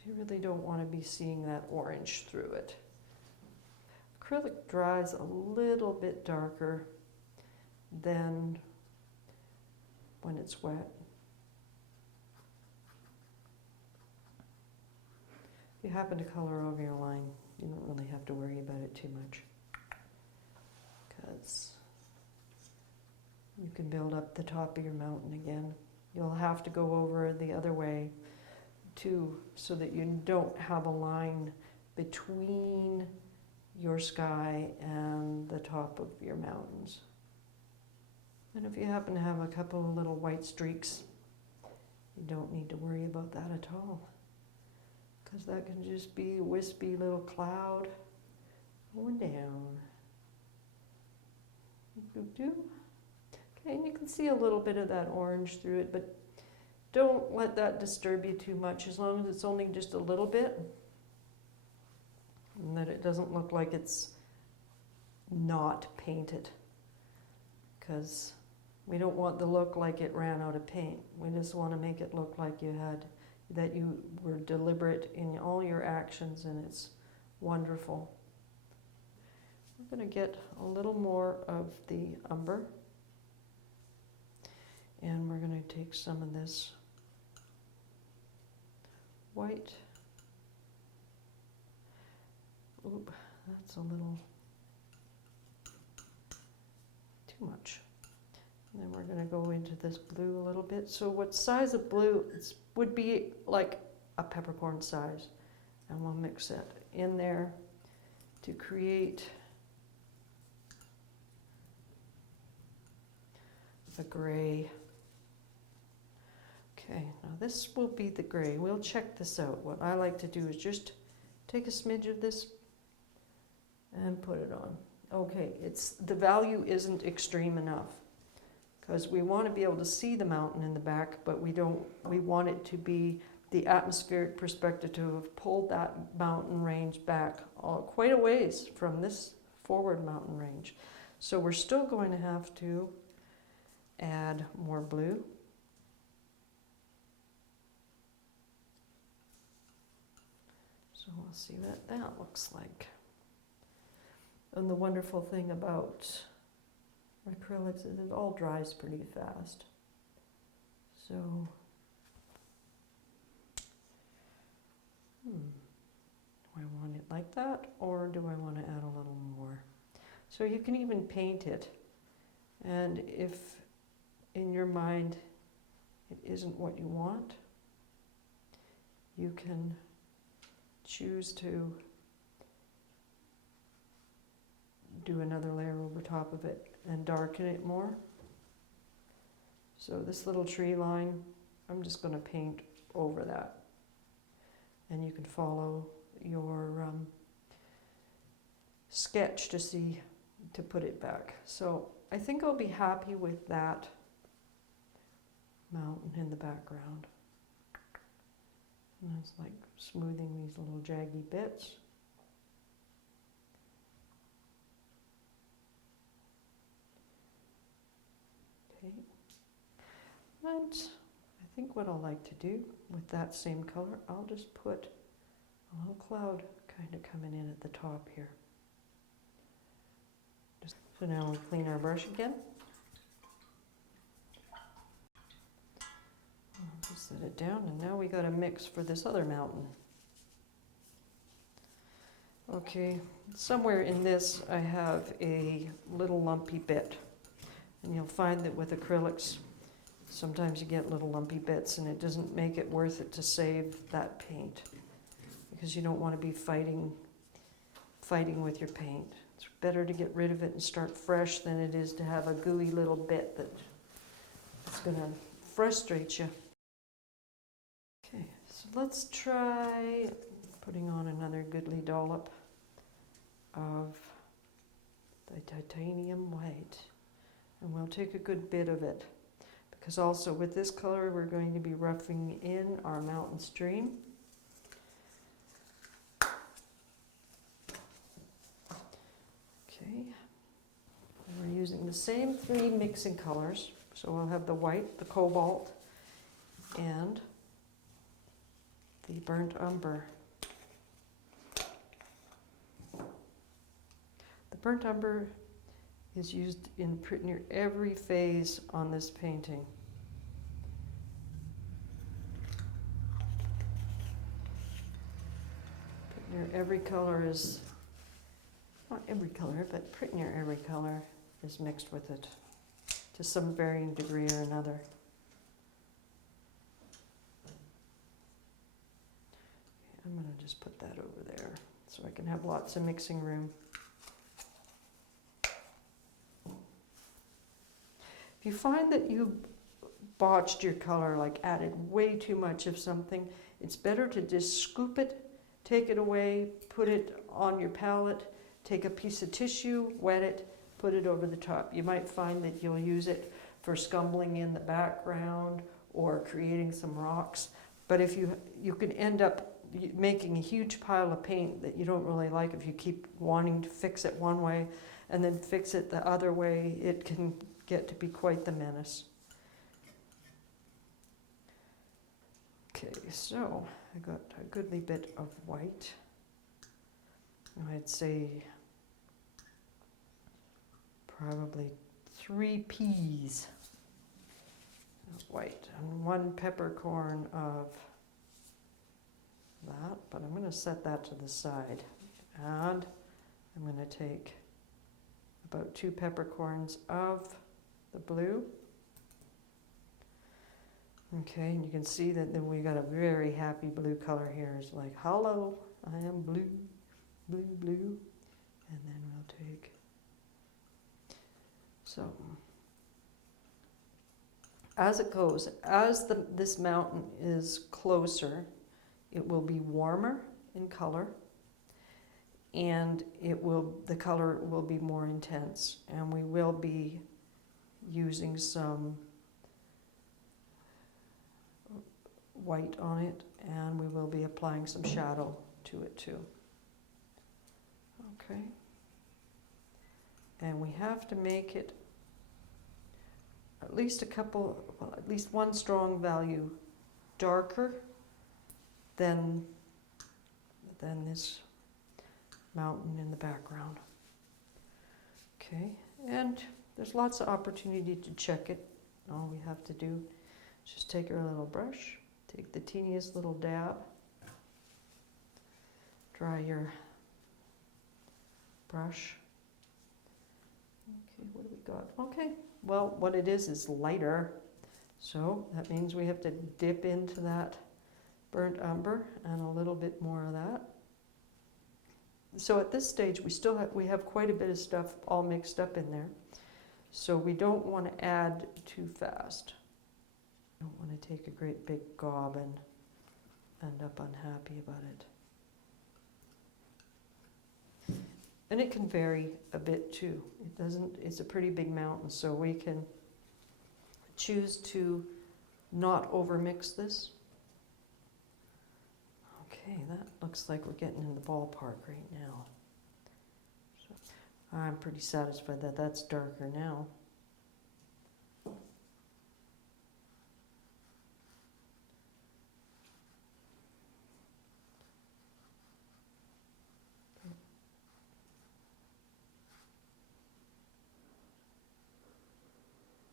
You really don't want to be seeing that orange through it. Acrylic dries a little bit darker than when it's wet. If you happen to color over your line, you don't really have to worry about it too much, because you can build up the top of your mountain again. You'll have to go over the other way too, so that you don't have a line between your sky and the top of your mountains. And if you happen to have a couple of little white streaks, you don't need to worry about that at all, because that can just be a wispy little cloud going down. Okay, and you can see a little bit of that orange through it, but don't let that disturb you too much, as long as it's only just a little bit, and that it doesn't look like it's not painted, because we don't want the look like it ran out of paint. We just want to make it look like that you were deliberate in all your actions, and it's wonderful. We're going to get a little more of the umber, and we're going to take some of this white. Oop, that's a little too much. And then we're going to go into this blue a little bit. So what size of blue would be like a peppercorn size, and we'll mix it in there to create a gray. Okay, now this will be the gray. We'll check this out. What I like to do is just take a smidge of this and put it on. Okay, the value isn't extreme enough, because we want to be able to see the mountain in the back, but we want it to be the atmospheric perspective to have pulled that mountain range back quite a ways from this forward mountain range. So we're still going to have to add more blue. So we'll see what that looks like. And the wonderful thing about acrylics is it all dries pretty fast. So, do I want it like that, or do I want to add a little more? So you can even paint it, and if in your mind it isn't what you want, you can choose to do another layer over top of it and darken it more. So this little tree line, I'm just going to paint over that. And you can follow your sketch to put it back. So I think I'll be happy with that mountain in the background. And it's like smoothing these little jaggy bits. Okay. And I think what I'll like to do with that same color, I'll just put a little cloud kind of coming in at the top here. So now we'll clean our brush again. I'll just set it down, and now we got a mix for this other mountain. Okay, somewhere in this I have a little lumpy bit, and you'll find that with acrylics sometimes you get little lumpy bits, and it doesn't make it worth it to save that paint, because you don't want to be fighting with your paint. It's better to get rid of it and start fresh than it is to have a gooey little bit that's going to frustrate you. Okay, so let's try putting on another goodly dollop of the titanium white, and we'll take a good bit of it, because also with this color we're going to be roughing in our mountain stream. Okay, and we're using the same three mixing colors, so we'll have the white, the cobalt, and the burnt umber. The burnt umber is used in pretty near every phase on this painting. Pretty near every color is, not every color, but pretty near every color is mixed with it to some varying degree or another. I'm going to just put that over there so I can have lots of mixing room. If you find that you botched your color, like added way too much of something, it's better to just scoop it, take it away, put it on your palette, take a piece of tissue, wet it, put it over the top. You might find that you'll use it for scumbling in the background or creating some rocks. But if you can end up making a huge pile of paint that you don't really like if you keep wanting to fix it one way and then fix it the other way. It can get to be quite the menace. Okay, so I got a goodly bit of white. I'd say probably 3 peas of white and 1 peppercorn of that, but I'm going to set that to the side, and I'm going to take about 2 peppercorns of the blue. Okay, and you can see that then we got a very happy blue color here. It's like, hello, I am blue, blue, blue. And then we'll take, so as it goes, as this mountain is closer, it will be warmer in color, and the color will be more intense, and we will be using some white on it, and we will be applying some shadow to it too. Okay, and we have to make it at least at least 1 strong value darker than this mountain in the background. Okay, and there's lots of opportunity to check it. All we have to do Just take your little brush, take the teeniest little dab, dry your brush. Okay, what do we got? Okay, well, what it is lighter. So that means we have to dip into that burnt umber and a little bit more of that. So at this stage, we have quite a bit of stuff all mixed up in there. So we don't want to add too fast. Don't want to take a great big gob and end up unhappy about it. And it can vary a bit too. It's a pretty big mountain, so we can choose to not overmix this. Okay, that looks like we're getting in the ballpark right now. So I'm pretty satisfied that that's darker now.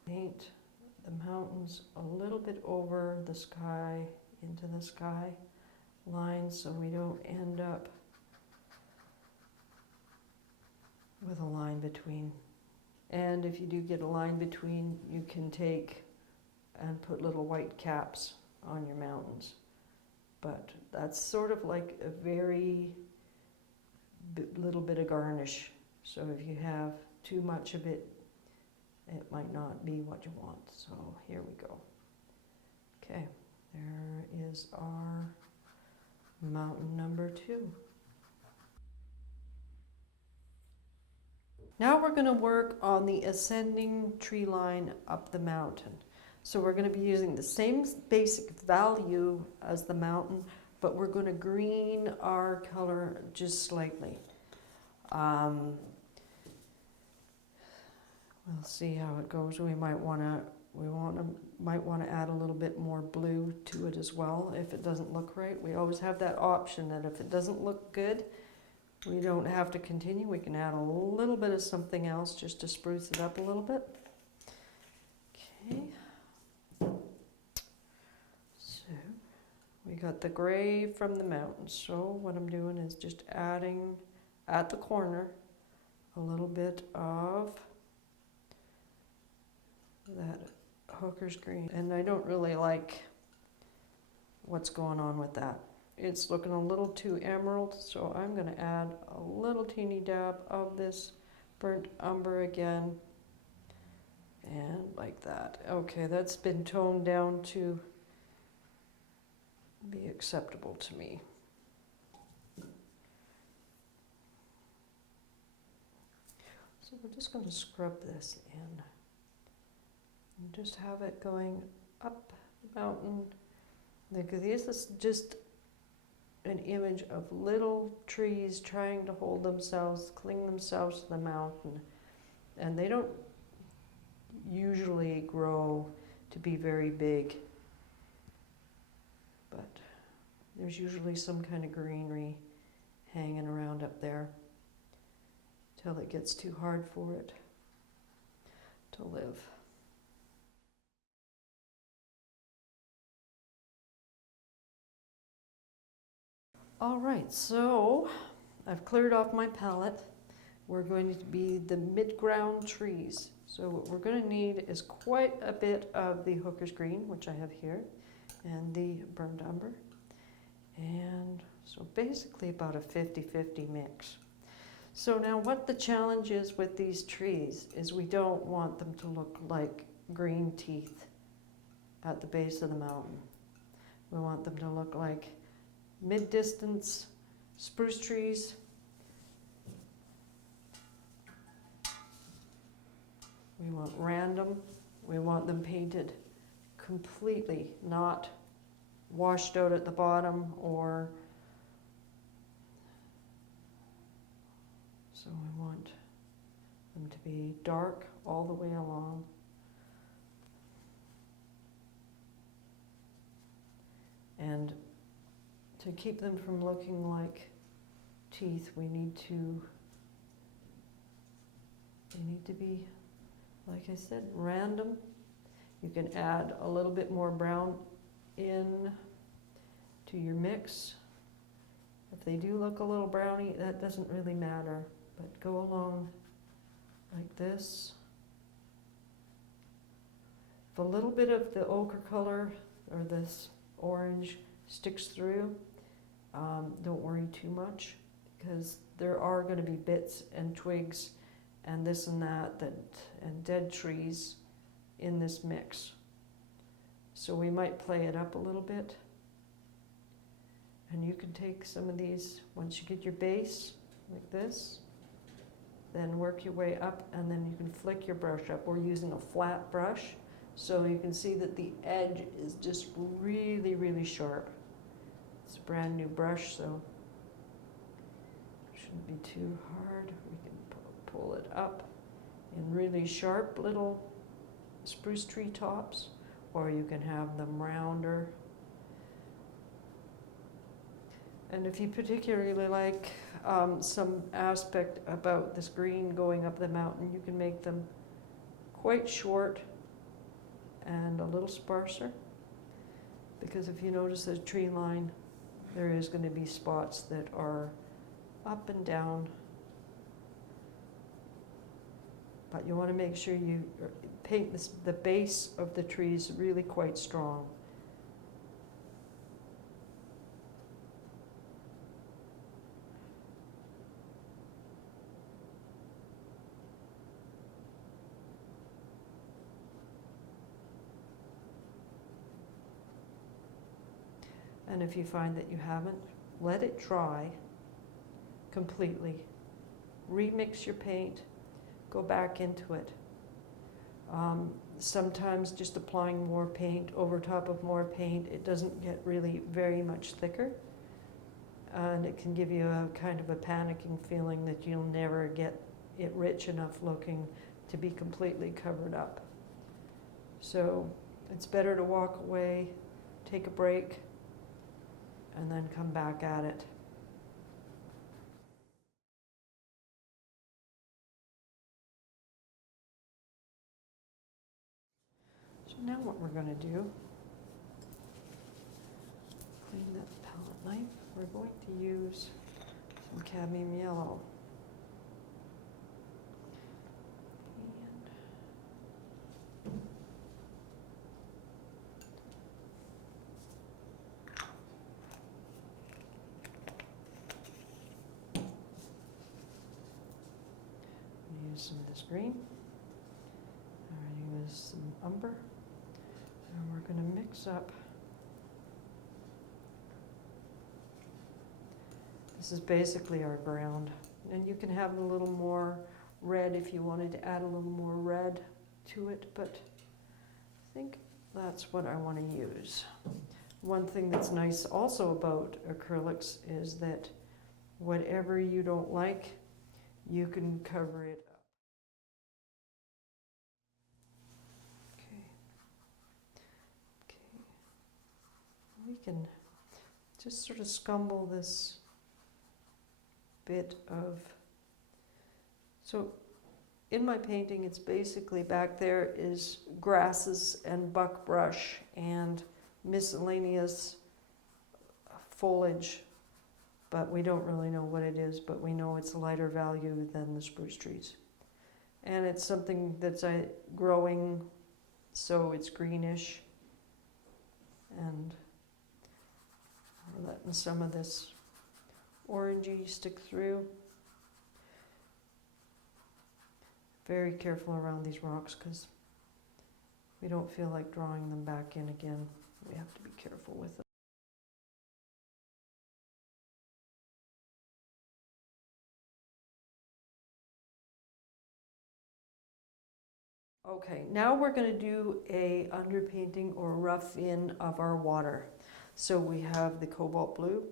Paint the mountains a little bit over the sky, into the sky line, so we don't end up with a line between. And if you do get a line between, you can take and put little white caps on your mountains. But that's sort of like a very little bit of garnish. So if you have too much of it, it might not be what you want. So here we go. Okay, there is our mountain number 2. Now we're going to work on the ascending tree line up the mountain. So we're going to be using the same basic value as the mountain, but we're going to green our color just slightly. We'll see how it goes. We might want to add a little bit more blue to it as well if it doesn't look right. We always have that option that if it doesn't look good, we don't have to continue. We can add a little bit of something else just to spruce it up a little bit. Okay. So we got the gray from the mountains. So what I'm doing is just adding at the corner a little bit of that hooker's green. And I don't really like what's going on with that. It's looking a little too emerald, so I'm going to add a little teeny dab of this burnt umber again. And like that. Okay, that's been toned down to be acceptable to me. So we're just going to scrub this in. And just have it going up the mountain. This is just an image of little trees trying to hold themselves, cling themselves to the mountain. And they don't usually grow to be very big. But there's usually some kind of greenery hanging around up there till it gets too hard for it to live. All right, so I've cleared off my palette. We're going to be the mid-ground trees. So what we're going to need is quite a bit of the hooker's green, which I have here, and the burnt umber. And so basically about a 50-50 mix. So now what the challenge is with these trees is we don't want them to look like green teeth at the base of the mountain. We want them to look like mid-distance spruce trees. We want random. We want them painted completely, not washed out at the bottom or so we want them to be dark all the way along. And to keep them from looking like teeth, they need to be, like I said, random You can add a little bit more brown in to your mix. If they do look a little browny, that doesn't really matter, but go along like this. If a little bit of the ochre color or this orange sticks through, don't worry too much, because there are going to be bits and twigs and this and that, and dead trees in this mix. So we might play it up a little bit. And you can take some of these, once you get your base, like this, then work your way up, and then you can flick your brush up. We're using a flat brush, so you can see that the edge is just really, really sharp. It's a brand new brush, so it shouldn't be too hard. We can pull it up in really sharp little spruce tree tops, or you can have them rounder. And if you particularly like some aspect about this green going up the mountain, you can make them quite short and a little sparser. Because if you notice the tree line, there is going to be spots that are up and down. But you want to make sure you paint the base of the trees really quite strong. And if you find that you haven't, let it dry completely. Remix your paint, go back into it. Sometimes just applying more paint over top of more paint, it doesn't get really very much thicker. And it can give you a kind of a panicking feeling that you'll never get it rich enough looking to be completely covered up. So it's better to walk away, take a break, and then come back at it. So now what we're going to do, clean that palette knife, we're going to use some cadmium yellow. Use some of this green. I'm going to use some umber. And we're going to mix up. This is basically our ground. And you can have a little more red if you wanted to add a little more red to it, but I think that's what I want to use. One thing that's nice also about acrylics is that whatever you don't like, you can cover it up. We can just sort of scumble this bit of, so in my painting it's basically back there is grasses and buckbrush and miscellaneous foliage, but we don't really know what it is, but we know it's a lighter value than the spruce trees. And it's something that's growing, so it's greenish, and letting some of this orangey stick through. Very careful around these rocks because we don't feel like drawing them back in again. We have to be careful with it. Okay, now we're going to do a underpainting or rough in of our water. So we have the cobalt blue,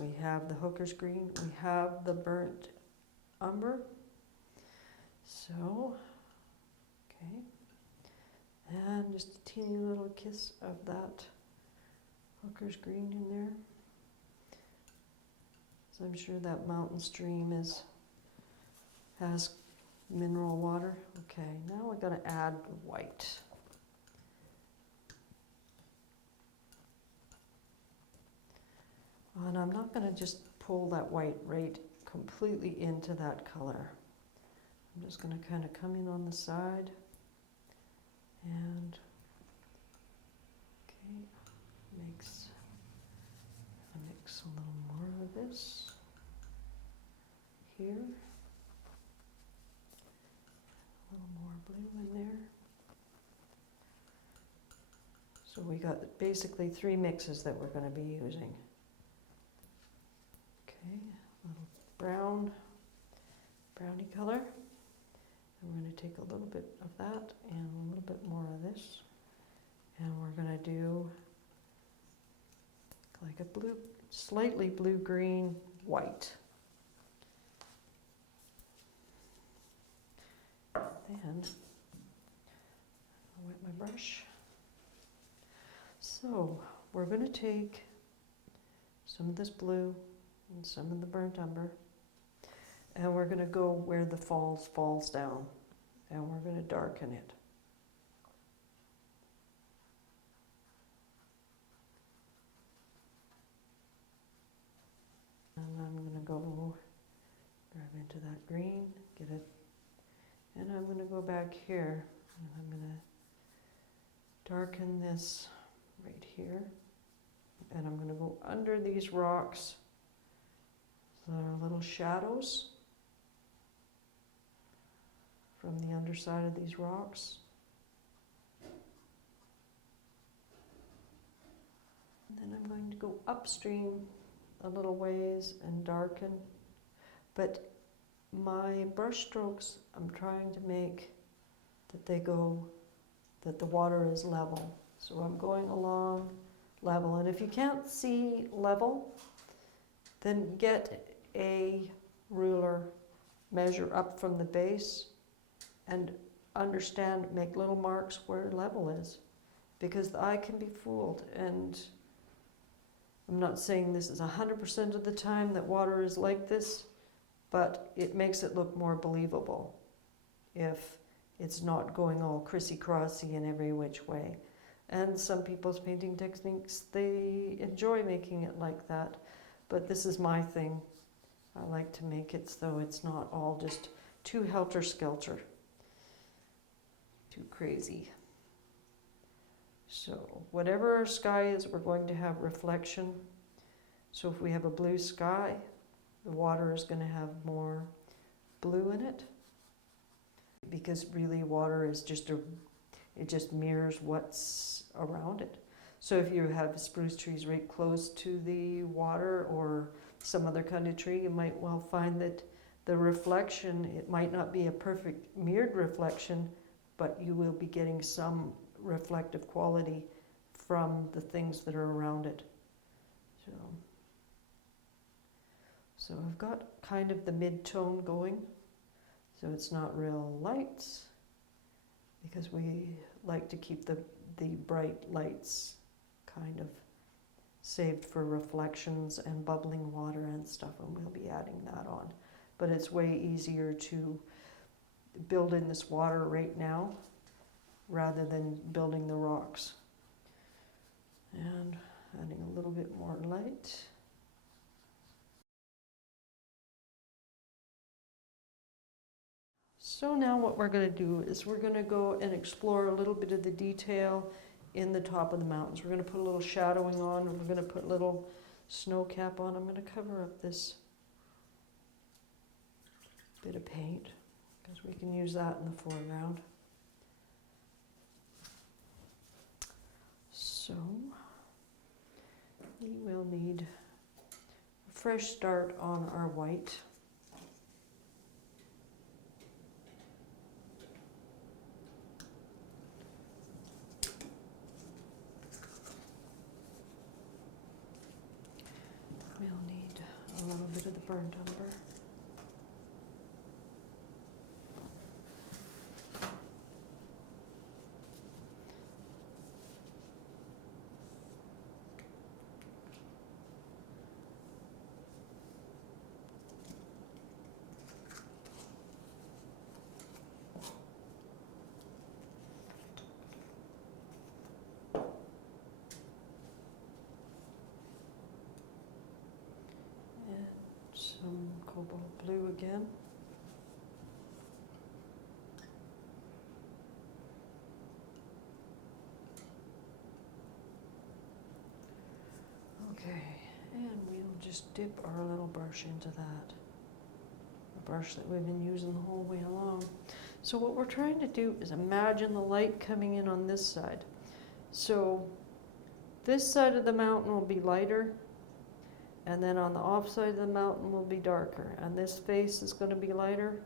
we have the hooker's green, we have the burnt umber. So, okay, and just a teeny little kiss of that hooker's green in there. So I'm sure that mountain stream has mineral water. Okay, now we're going to add white. And I'm not going to just pull that white right completely into that color. I'm just going to kind of come in on the side and okay, mix a little more of this here, a little more blue in there. So we got basically 3 mixes that we're going to be using. Okay, a little browny color. And we're going to take a little bit of that and a little bit more of this. And we're going to do like a blue, slightly blue-green, white. Then I'll wet my brush. So we're going to take some of this blue and some of the burnt umber, and we're going to go where the falls down, and we're going to darken it. And I'm going to go grab into that green, get it, and I'm going to go back here, and I'm going to darken this right here, and I'm going to go under these rocks. So there are little shadows from the underside of these rocks. And then I'm going to go upstream a little ways and darken, but my brush strokes, I'm trying to make that that the water is level. So I'm going along level, and if you can't see level, then get a ruler, measure up from the base, and understand, make little marks where level is, because the eye can be fooled. And I'm not saying this is 100% of the time that water is like this, but it makes it look more believable if it's not going all crissy-crossy in every which way. And some people's painting techniques, they enjoy making it like that, but this is my thing. I like to make it so it's not all just too helter-skelter, too crazy. So whatever our sky is, we're going to have reflection. So if we have a blue sky, the water is going to have more blue in it, because really water is it just mirrors what's around it. So if you have spruce trees right close to the water or some other kind of tree, you might well find that the reflection, it might not be a perfect mirrored reflection, but you will be getting some reflective quality from the things that are around it. So I've got kind of the mid-tone going, so it's not real light, because we like to keep the bright lights kind of saved for reflections and bubbling water and stuff, and we'll be adding that on. But it's way easier to build in this water right now rather than building the rocks. And adding a little bit more light. So now what we're going to do is we're going to go and explore a little bit of the detail in the top of the mountains. We're going to put a little shadowing on, and we're going to put a little snow cap on. I'm going to cover up this bit of paint because we can use that in the foreground. So we will need a fresh start on our white. We'll need a little bit of the burnt umber. again. Okay, and we'll just dip our little brush into that. The brush that we've been using the whole way along. So what we're trying to do is imagine the light coming in on this side. So this side of the mountain will be lighter, and then on the off side of the mountain will be darker, and this face is going to be lighter,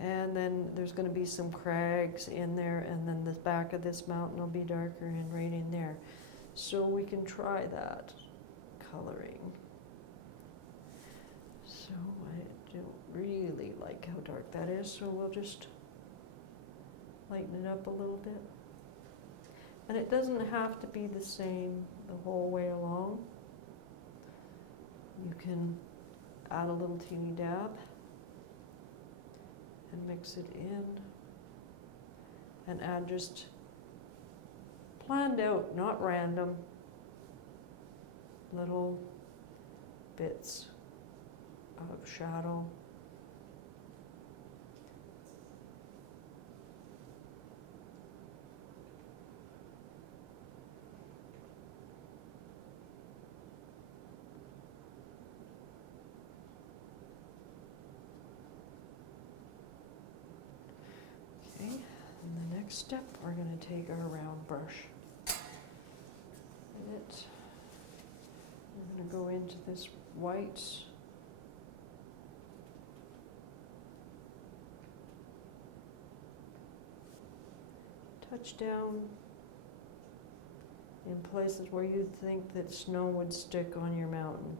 and then there's going to be some crags in there, and then the back of this mountain will be darker and right in there. So we can try that coloring. So I don't really like how dark that is, so we'll just lighten it up a little bit. And it doesn't have to be the same the whole way along. You can add a little teeny dab and mix it in and add just planned out, not random, little bits of shadow. Okay, and the next step, we're going to take our round brush. We're going to go into this white. Touch down in places where you'd think that snow would stick on your mountain.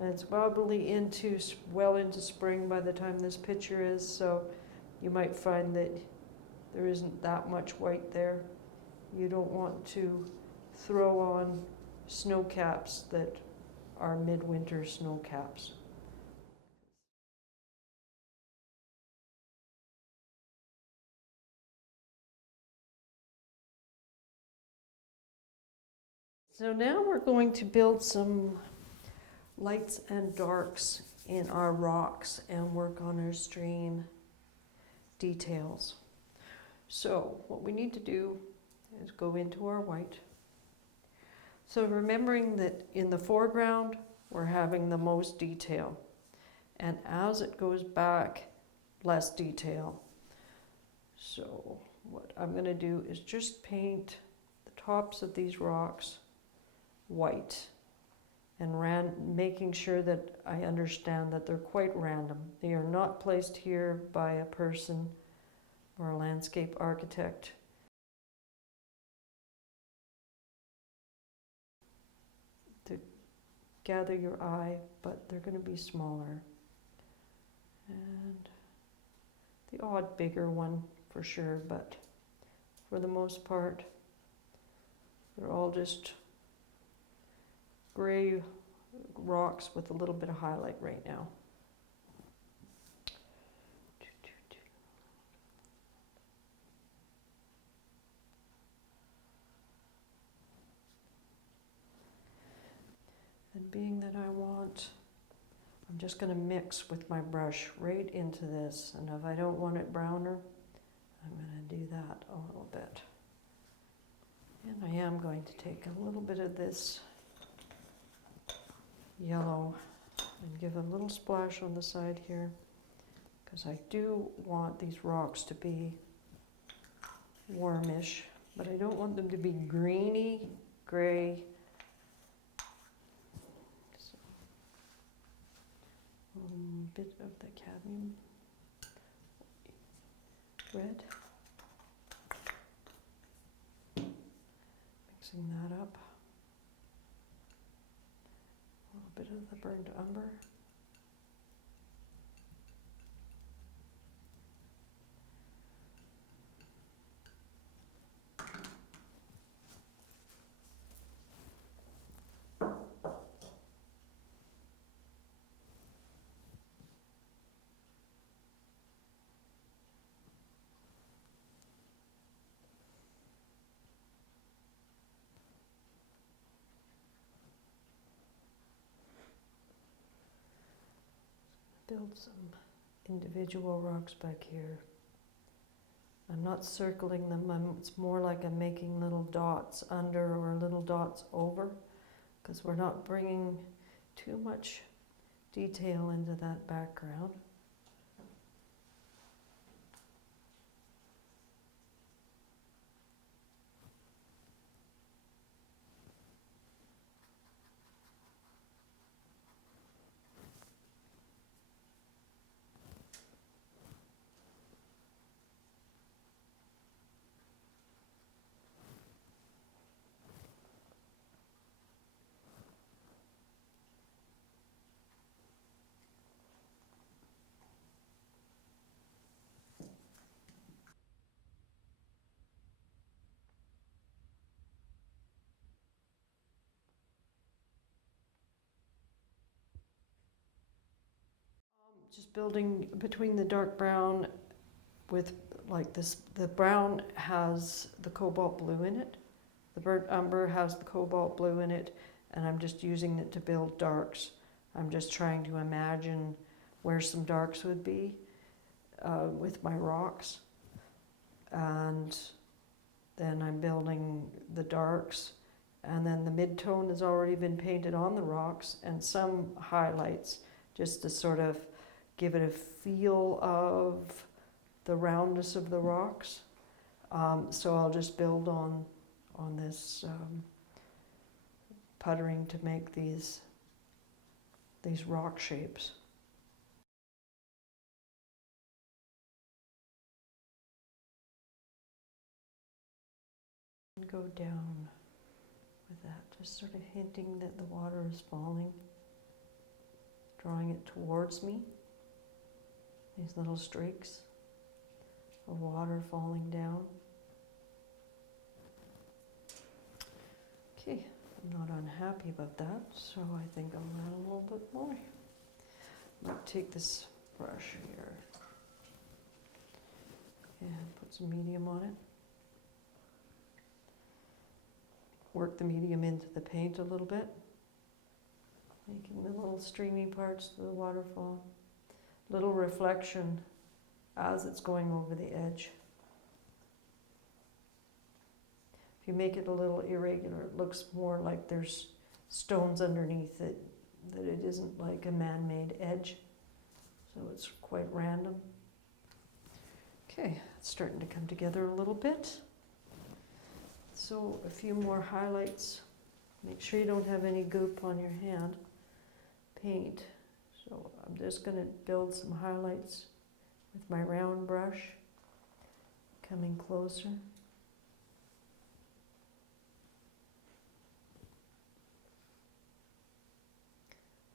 And it's probably well into spring by the time this picture is, so you might find that there isn't that much white there. You don't want to throw on snow caps that are midwinter snow caps. So now we're going to build some lights and darks in our rocks and work on our stream details. So what we need to do is go into our white. So remembering that in the foreground, we're having the most detail. And as it goes back, less detail. So what I'm going to do is just paint the tops of these rocks white and making sure that I understand that they're quite random. They are not placed here by a person or a landscape architect. To gather your eye, but they're going to be smaller. And the odd bigger one for sure, but for the most part, they're all just gray rocks with a little bit of highlight right now. And being that I'm just going to mix with my brush right into this, and if I don't want it browner, I'm going to do that a little bit. And I am going to take a little bit of this yellow and give a little splash on the side here, because I do want these rocks to be warmish, but I don't want them to be greeny, gray. So, a bit of the cadmium red. Mixing that up. A little bit of the burnt umber. build some individual rocks back here. I'm not circling them, it's more like I'm making little dots under or little dots over, because we're not bringing too much detail into that background. Just building between the dark brown with like this, the brown has the cobalt blue in it, the burnt umber has the cobalt blue in it, and I'm just using it to build darks. I'm just trying to imagine where some darks would be with my rocks, and then I'm building the darks, and then the mid-tone has already been painted on the rocks, and some highlights just to sort of give it a feel of the roundness of the rocks. So I'll just build on this puttering to make these rock shapes. And go down with that, just sort of hinting that the water is falling, drawing it towards me. These little streaks of water falling down. Okay, I'm not unhappy about that, so I think I'll add a little bit more. I'm going to take this brush here and put some medium on it. Work the medium into the paint a little bit, making the little streamy parts of the waterfall. Little reflection as it's going over the edge. If you make it a little irregular, it looks more like there's stones underneath it, that it isn't like a man-made edge. So it's quite random. Okay, it's starting to come together a little bit. So a few more highlights. Make sure you don't have any goop on your hand. Paint. So I'm just going to build some highlights with my round brush, coming closer.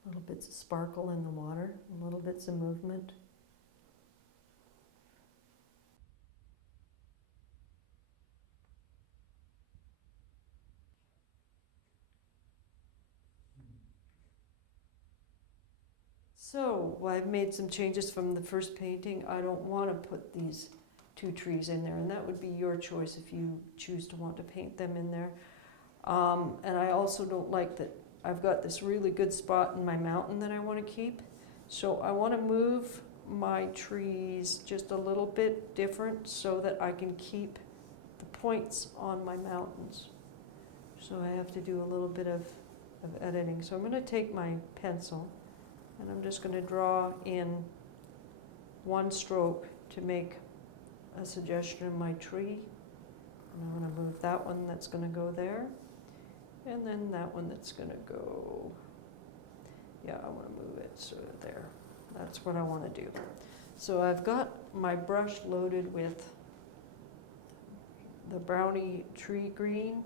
Little bits of sparkle in the water, little bits of movement. So I've made some changes from the first painting. I don't want to put these two trees in there, and that would be your choice if you choose to want to paint them in there. And I also don't like that I've got this really good spot in my mountain that I want to keep. So I want to move my trees just a little bit different so that I can keep the points on my mountains. So I have to do a little bit of editing. So I'm going to take my pencil and I'm just going to draw in one stroke to make a suggestion of my tree. And I'm going to move that one that's going to go there. And then that one that's going to go, yeah, I want to move it sort of there. That's what I want to do. So I've got my brush loaded with the brownie tree green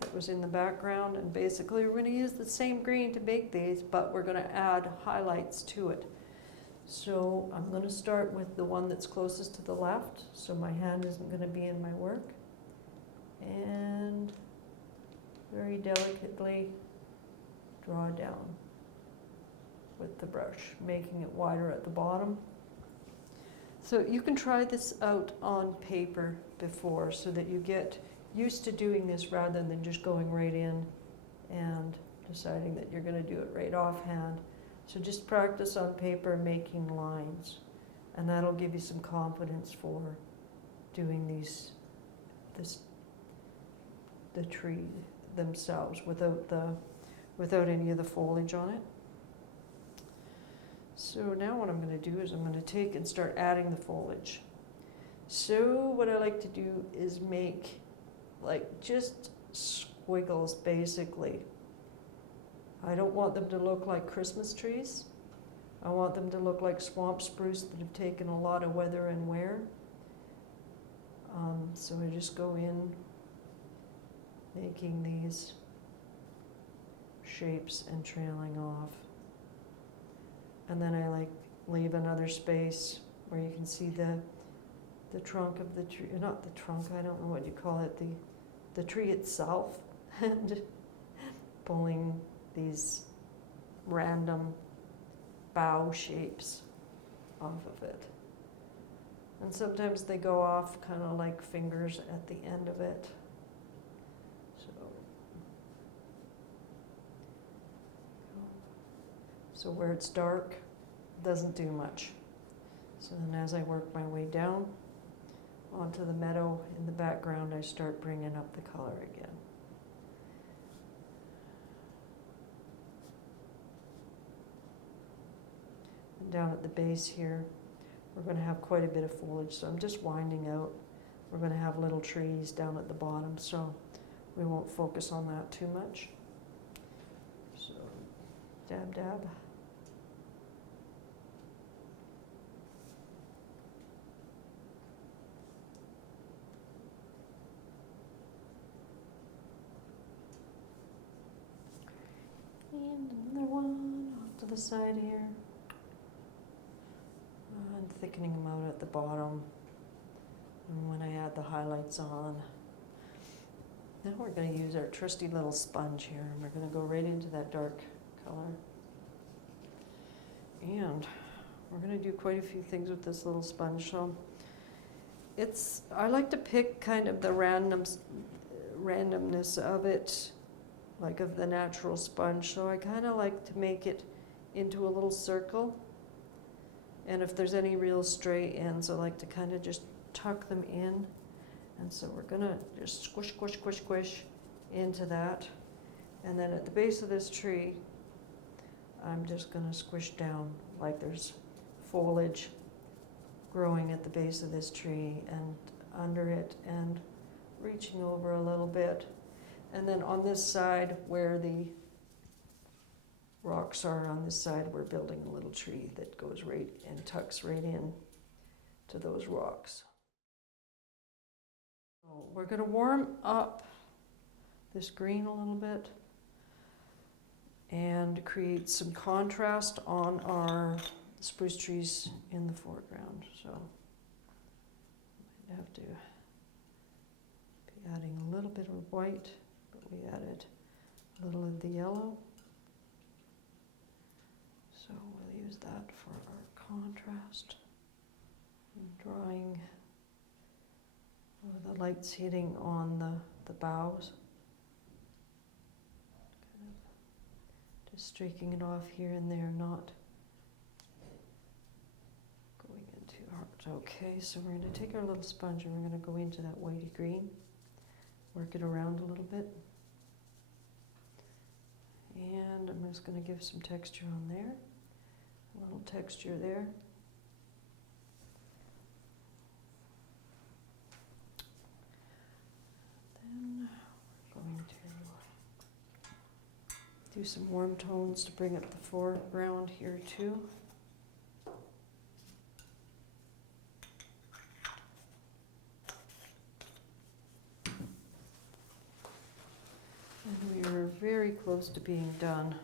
that was in the background, and basically we're going to use the same green to make these, but we're going to add highlights to it. So I'm going to start with the one that's closest to the left, so my hand isn't going to be in my work, and very delicately draw down with the brush, making it wider at the bottom. So you can try this out on paper before so that you get used to doing this rather than just going right in and deciding that you're going to do it right offhand. So just practice on paper making lines, and that'll give you some confidence for doing the tree themselves without any of the foliage on it. So now what I'm going to do is I'm going to take and start adding the foliage. So what I like to do is make like just squiggles basically. I don't want them to look like Christmas trees. I want them to look like swamp spruce that have taken a lot of weather and wear. So I just go in making these shapes and trailing off. And then I like leave another space where you can see the trunk of the tree, not the trunk, I don't know what you call it, the tree itself, and pulling these random bough shapes off of it. And sometimes they go off kind of like fingers at the end of it. So where it's dark, doesn't do much. So then as I work my way down onto the meadow in the background, I start bringing up the color again. And down at the base here, we're going to have quite a bit of foliage, so I'm just winding out. We're going to have little trees down at the bottom, so we won't focus on that too much. So dab, dab. And another one off to the side here. And thickening them out at the bottom. And when I add the highlights on. Now we're going to use our trusty little sponge here, and we're going to go right into that dark color. And we're going to do quite a few things with this little sponge. So I like to pick kind of the randomness of it, like of the natural sponge. So I kind of like to make it into a little circle. And if there's any real stray ends, I like to kind of just tuck them in. And so we're going to just squish, squish, squish, squish into that. And then at the base of this tree, I'm just going to squish down like there's foliage growing at the base of this tree and under it and reaching over a little bit. And then on this side where the rocks are, on this side we're building a little tree that goes right and tucks right in to those rocks. So we're going to warm up this green a little bit and create some contrast on our spruce trees in the foreground. So I have to be adding a little bit of white, but we added a little of the yellow. So we'll use that for our contrast. And drawing the lights hitting on the boughs. Kind of just streaking it off here and there, not going in too hard. Okay, so we're going to take our little sponge and we're going to go into that whitey green, work it around a little bit. And I'm just going to give some texture on there, a little texture there. Then we're going to do some warm tones to bring up the foreground here too. And we are very close to being done.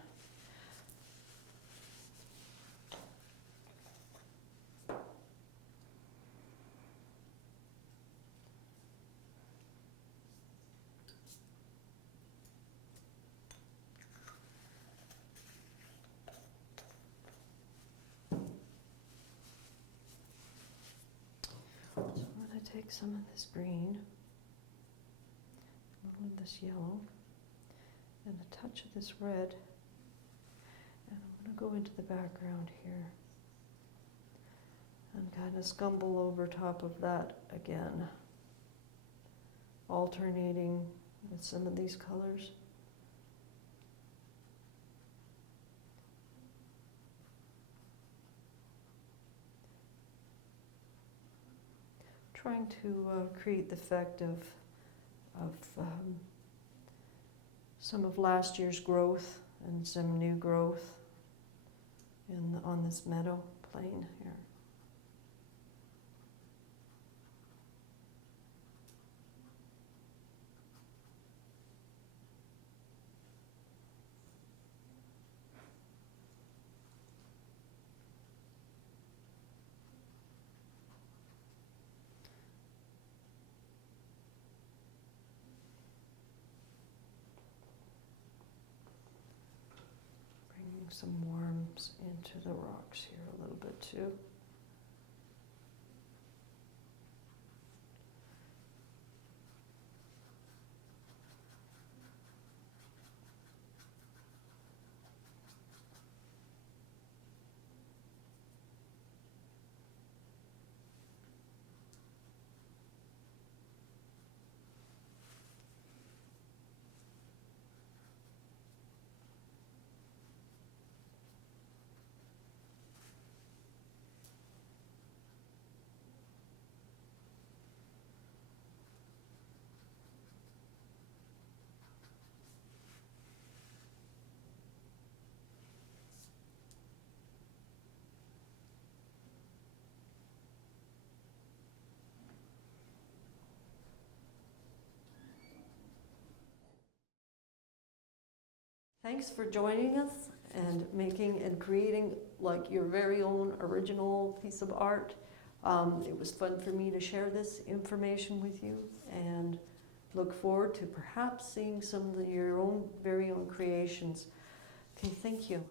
So I'm going to take some of this green, a little of this yellow, and a touch of this red, and I'm I'm going to go into the background here and kind of scumble over top of that again, alternating with some of these colors. Trying to create the effect of some of last year's growth and some new growth on this meadow plane here. Some worms into the rocks here a little bit too. Thanks for joining us and making and creating like your very own original piece of art. It was fun for me to share this information with you and look forward to perhaps seeing some of your own very own creations. Okay, thank you.